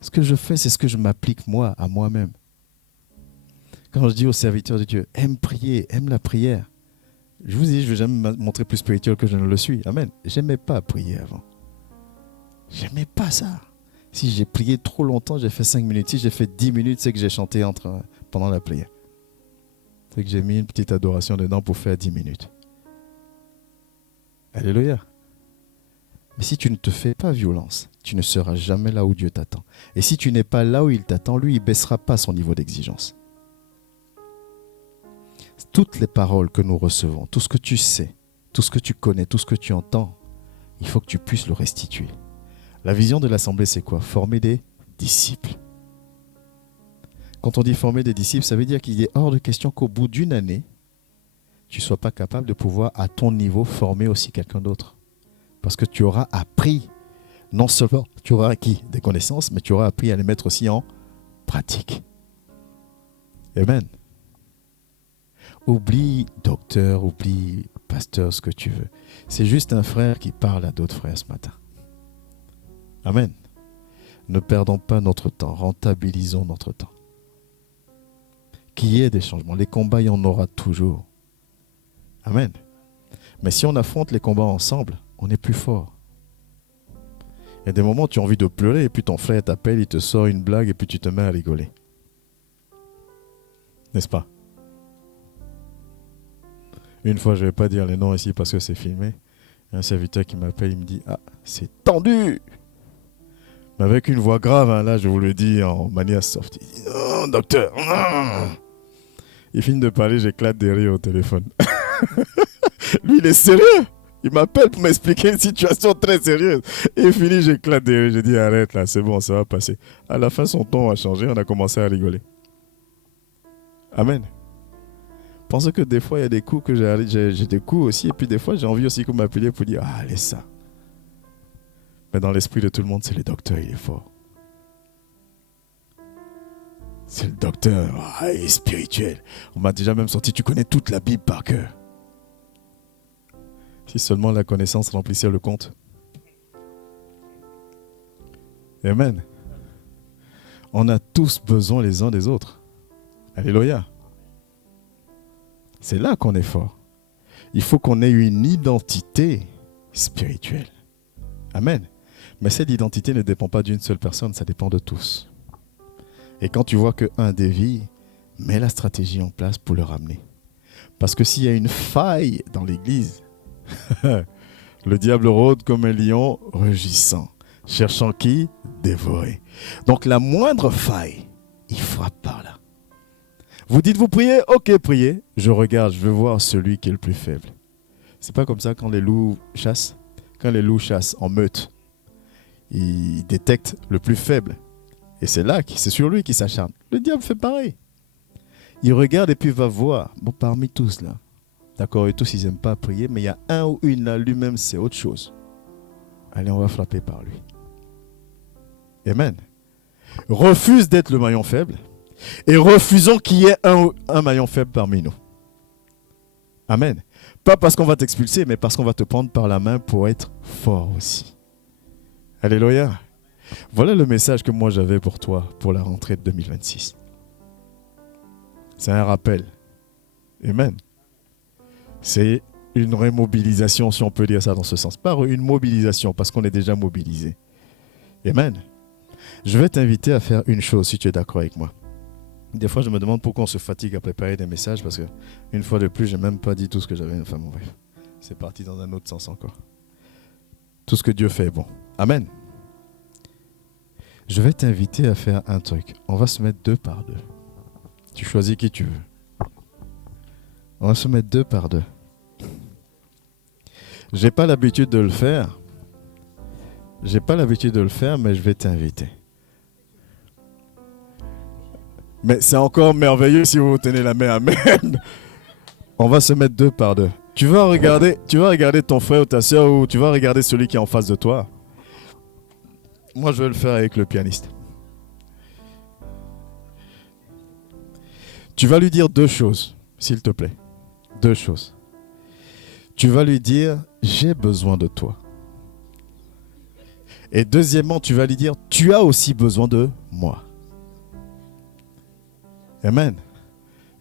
Ce que je fais, c'est ce que je m'applique moi, à moi-même. Quand je dis aux serviteurs de Dieu, aime prier, aime la prière. Je vous dis, je ne vais jamais me montrer plus spirituel que je ne le suis. Amen. J'aimais pas prier avant. J'aimais pas ça. Si j'ai prié trop longtemps, j'ai fait 5 minutes. Si j'ai fait 10 minutes, c'est que j'ai chanté pendant la prière. C'est que j'ai mis une petite adoration dedans pour faire 10 minutes. Alléluia. Mais si tu ne te fais pas violence, tu ne seras jamais là où Dieu t'attend. Et si tu n'es pas là où il t'attend, lui, il ne baissera pas son niveau d'exigence. Toutes les paroles que nous recevons, tout ce que tu sais, tout ce que tu connais, tout ce que tu entends, il faut que tu puisses le restituer. La vision de l'Assemblée, c'est quoi? Former des disciples. Quand on dit former des disciples, ça veut dire qu'il est hors de question qu'au bout d'une année, tu ne sois pas capable de pouvoir, à ton niveau, former aussi quelqu'un d'autre. Parce que tu auras appris, non seulement tu auras acquis des connaissances, mais tu auras appris à les mettre aussi en pratique. Amen. Oublie docteur, oublie pasteur, ce que tu veux. C'est juste un frère qui parle à d'autres frères ce matin. Amen. Ne perdons pas notre temps, rentabilisons notre temps. Qu'il y ait des changements. Les combats, il y en aura toujours. Amen. Mais si on affronte les combats ensemble, on est plus fort. Il y a des moments où tu as envie de pleurer et puis ton frère t'appelle, il te sort une blague et puis tu te mets à rigoler. N'est-ce pas? Une fois, je ne vais pas dire les noms ici parce que c'est filmé. Il y a un serviteur qui m'appelle, il me dit « Ah, c'est tendu !» Mais avec une voix grave, hein, là, je vous le dis en manière soft. Il dit « Oh, docteur !» Il finit de parler, j'éclate de rire au téléphone. Lui, il est sérieux. Il m'appelle pour m'expliquer une situation très sérieuse. Et il finit, j'éclate de rire. J'ai dit « Arrête là, c'est bon, ça va passer. » À la fin, son ton a changé, on a commencé à rigoler. Amen. Pensez que des fois, il y a des coups que j'ai des coups aussi. Et puis des fois, j'ai envie aussi qu'on m'appelle pour dire « Ah, laisse ça. » Mais dans l'esprit de tout le monde, c'est le docteur, il est fort. C'est le docteur, il est spirituel. On m'a déjà même sorti, tu connais toute la Bible par cœur. Si seulement la connaissance remplissait le compte. Amen. On a tous besoin les uns des autres. Alléluia. C'est là qu'on est fort. Il faut qu'on ait une identité spirituelle. Amen. Mais cette identité ne dépend pas d'une seule personne, ça dépend de tous. Et quand tu vois qu'un dévie, mets la stratégie en place pour le ramener. Parce que s'il y a une faille dans l'église, le diable rôde comme un lion rugissant, cherchant qui? Dévorer. Donc la moindre faille, il frappe par là. Vous dites, vous priez? Ok, priez. Je regarde, je veux voir celui qui est le plus faible. C'est pas comme ça quand les loups chassent. Quand les loups chassent en meute, ils détectent le plus faible. Et c'est là, c'est sur lui qu'il s'acharne. Le diable fait pareil. Il regarde et puis il va voir. Bon, parmi tous là, d'accord, et tous ils n'aiment pas prier, mais il y a un ou une là, lui-même c'est autre chose. Allez, on va frapper par lui. Amen. Refuse d'être le maillon faible et refusons qu'il y ait un maillon faible parmi nous. Amen. Pas parce qu'on va t'expulser, mais parce qu'on va te prendre par la main pour être fort aussi. Alléluia. Voilà le message que moi j'avais pour toi pour la rentrée de 2026. C'est un rappel. Amen. C'est une remobilisation, si on peut dire ça dans ce sens. Pas une mobilisation, parce qu'on est déjà mobilisé. Amen. Je vais t'inviter à faire une chose, si tu es d'accord avec moi. Des fois, je me demande pourquoi on se fatigue à préparer des messages, parce que une fois de plus, je n'ai même pas dit tout ce que j'avais. Enfin, bon, bref. C'est parti dans un autre sens encore. Tout ce que Dieu fait est bon. Amen. Je vais t'inviter à faire un truc. On va se mettre 2 par 2. Tu choisis qui tu veux. On va se mettre 2 par 2. J'ai pas l'habitude de le faire. Mais je vais t'inviter. Mais c'est encore merveilleux si vous tenez la main. Amen. On va se mettre 2 par 2. Tu vas regarder ton frère ou ta soeur, ou tu vas regarder celui qui est en face de toi. Moi, je vais le faire avec le pianiste. Tu vas lui dire 2 choses, s'il te plaît. 2 choses. Tu vas lui dire, j'ai besoin de toi. Et deuxièmement, tu vas lui dire, tu as aussi besoin de moi. Amen.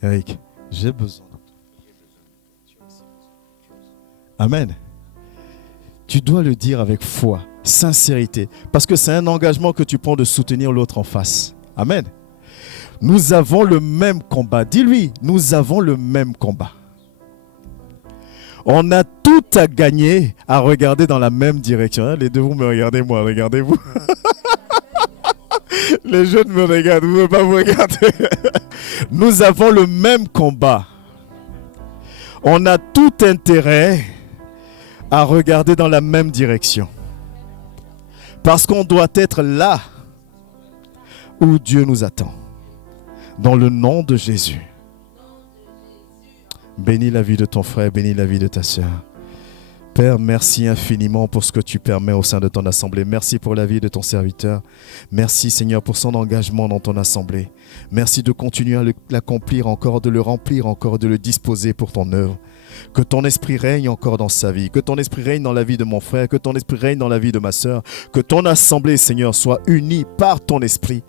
Eric, j'ai besoin de toi. Amen. Tu dois le dire avec foi, sincérité, parce que c'est un engagement que tu prends de soutenir l'autre en face. Amen. Nous avons le même combat. Dis-lui, nous avons le même combat. On a tout à gagner à regarder dans la même direction. Les deux, vous me regardez, moi, regardez-vous. Les jeunes me regardent, vous ne pouvez pas vous regarder. Nous avons le même combat. On a tout intérêt à regarder dans la même direction. Parce qu'on doit être là où Dieu nous attend. Dans le nom de Jésus. Bénis la vie de ton frère, bénis la vie de ta sœur. Père, merci infiniment pour ce que tu permets au sein de ton assemblée. Merci pour la vie de ton serviteur. Merci Seigneur pour son engagement dans ton assemblée. Merci de continuer à l'accomplir encore, de le remplir encore, de le disposer pour ton œuvre. Que ton esprit règne encore dans sa vie, que ton esprit règne dans la vie de mon frère, que ton esprit règne dans la vie de ma sœur, que ton assemblée, Seigneur, soit unie par ton esprit.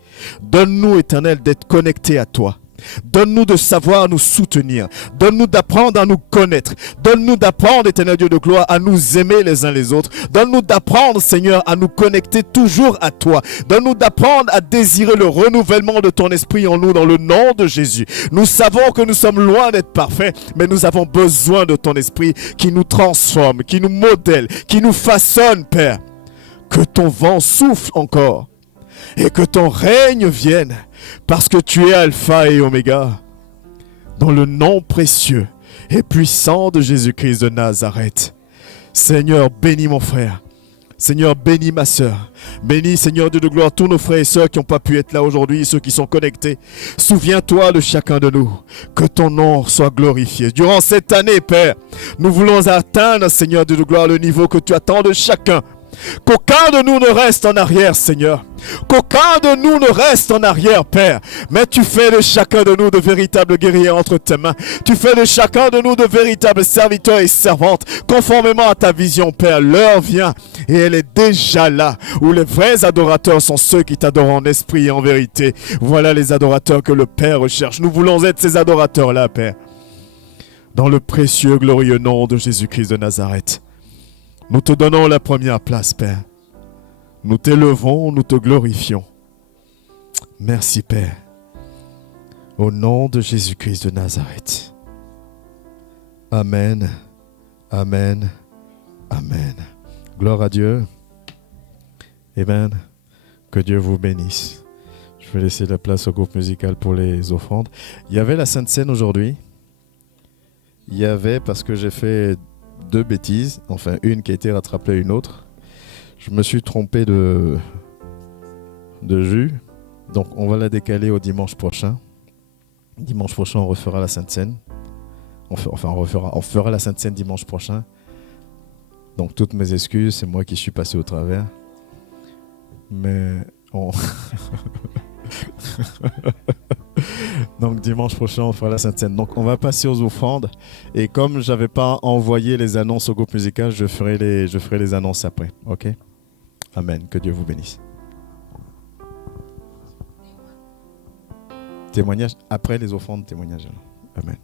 Donne-nous, Éternel, d'être connectés à toi. Donne-nous de savoir nous soutenir. Donne-nous d'apprendre à nous connaître. Donne-nous d'apprendre, Éternel Dieu de gloire, à nous aimer les uns les autres. Donne-nous d'apprendre, Seigneur, à nous connecter toujours à toi. Donne-nous d'apprendre à désirer le renouvellement de ton esprit en nous dans le nom de Jésus. Nous savons que nous sommes loin d'être parfaits, mais nous avons besoin de ton esprit qui nous transforme, qui nous modèle, qui nous façonne, Père. Que ton vent souffle encore et que ton règne vienne. Parce que tu es Alpha et Oméga, dans le nom précieux et puissant de Jésus-Christ de Nazareth. Seigneur, bénis mon frère. Seigneur, bénis ma sœur. Bénis, Seigneur Dieu de gloire, tous nos frères et sœurs qui n'ont pas pu être là aujourd'hui, ceux qui sont connectés. Souviens-toi de chacun de nous. Que ton nom soit glorifié. Durant cette année, Père, nous voulons atteindre, Seigneur Dieu de gloire, le niveau que tu attends de chacun. Qu'aucun de nous ne reste en arrière, Seigneur. Qu'aucun de nous ne reste en arrière, Père. Mais tu fais de chacun de nous de véritables guerriers entre tes mains. Tu fais de chacun de nous de véritables serviteurs et servantes. Conformément à ta vision, Père, l'heure vient et elle est déjà là. Où les vrais adorateurs sont ceux qui t'adorent en esprit et en vérité. Voilà les adorateurs que le Père recherche. Nous voulons être ces adorateurs-là, Père. Dans le précieux, glorieux nom de Jésus-Christ de Nazareth. Nous te donnons la première place, Père. Nous t'élevons, nous te glorifions. Merci, Père. Au nom de Jésus-Christ de Nazareth. Amen. Amen. Amen. Gloire à Dieu. Amen. Que Dieu vous bénisse. Je vais laisser la place au groupe musical pour les offrandes. Il y avait la Sainte Seine aujourd'hui. Il y avait, parce que j'ai fait 2 bêtises, enfin une qui a été rattrapée à une autre. Je me suis trompé de jus, donc on va la décaler au dimanche prochain. Dimanche prochain, on refera la Sainte Seine. On fera la Sainte Seine dimanche prochain. Donc toutes mes excuses, c'est moi qui suis passé au travers. Mais on... Donc dimanche prochain on fera la Sainte Seine. Donc on va passer aux offrandes. Et comme je n'avais pas envoyé les annonces au groupe musical, je ferai les annonces après. Ok? Amen. Que Dieu vous bénisse. Témoignage après les offrandes, témoignage. Amen.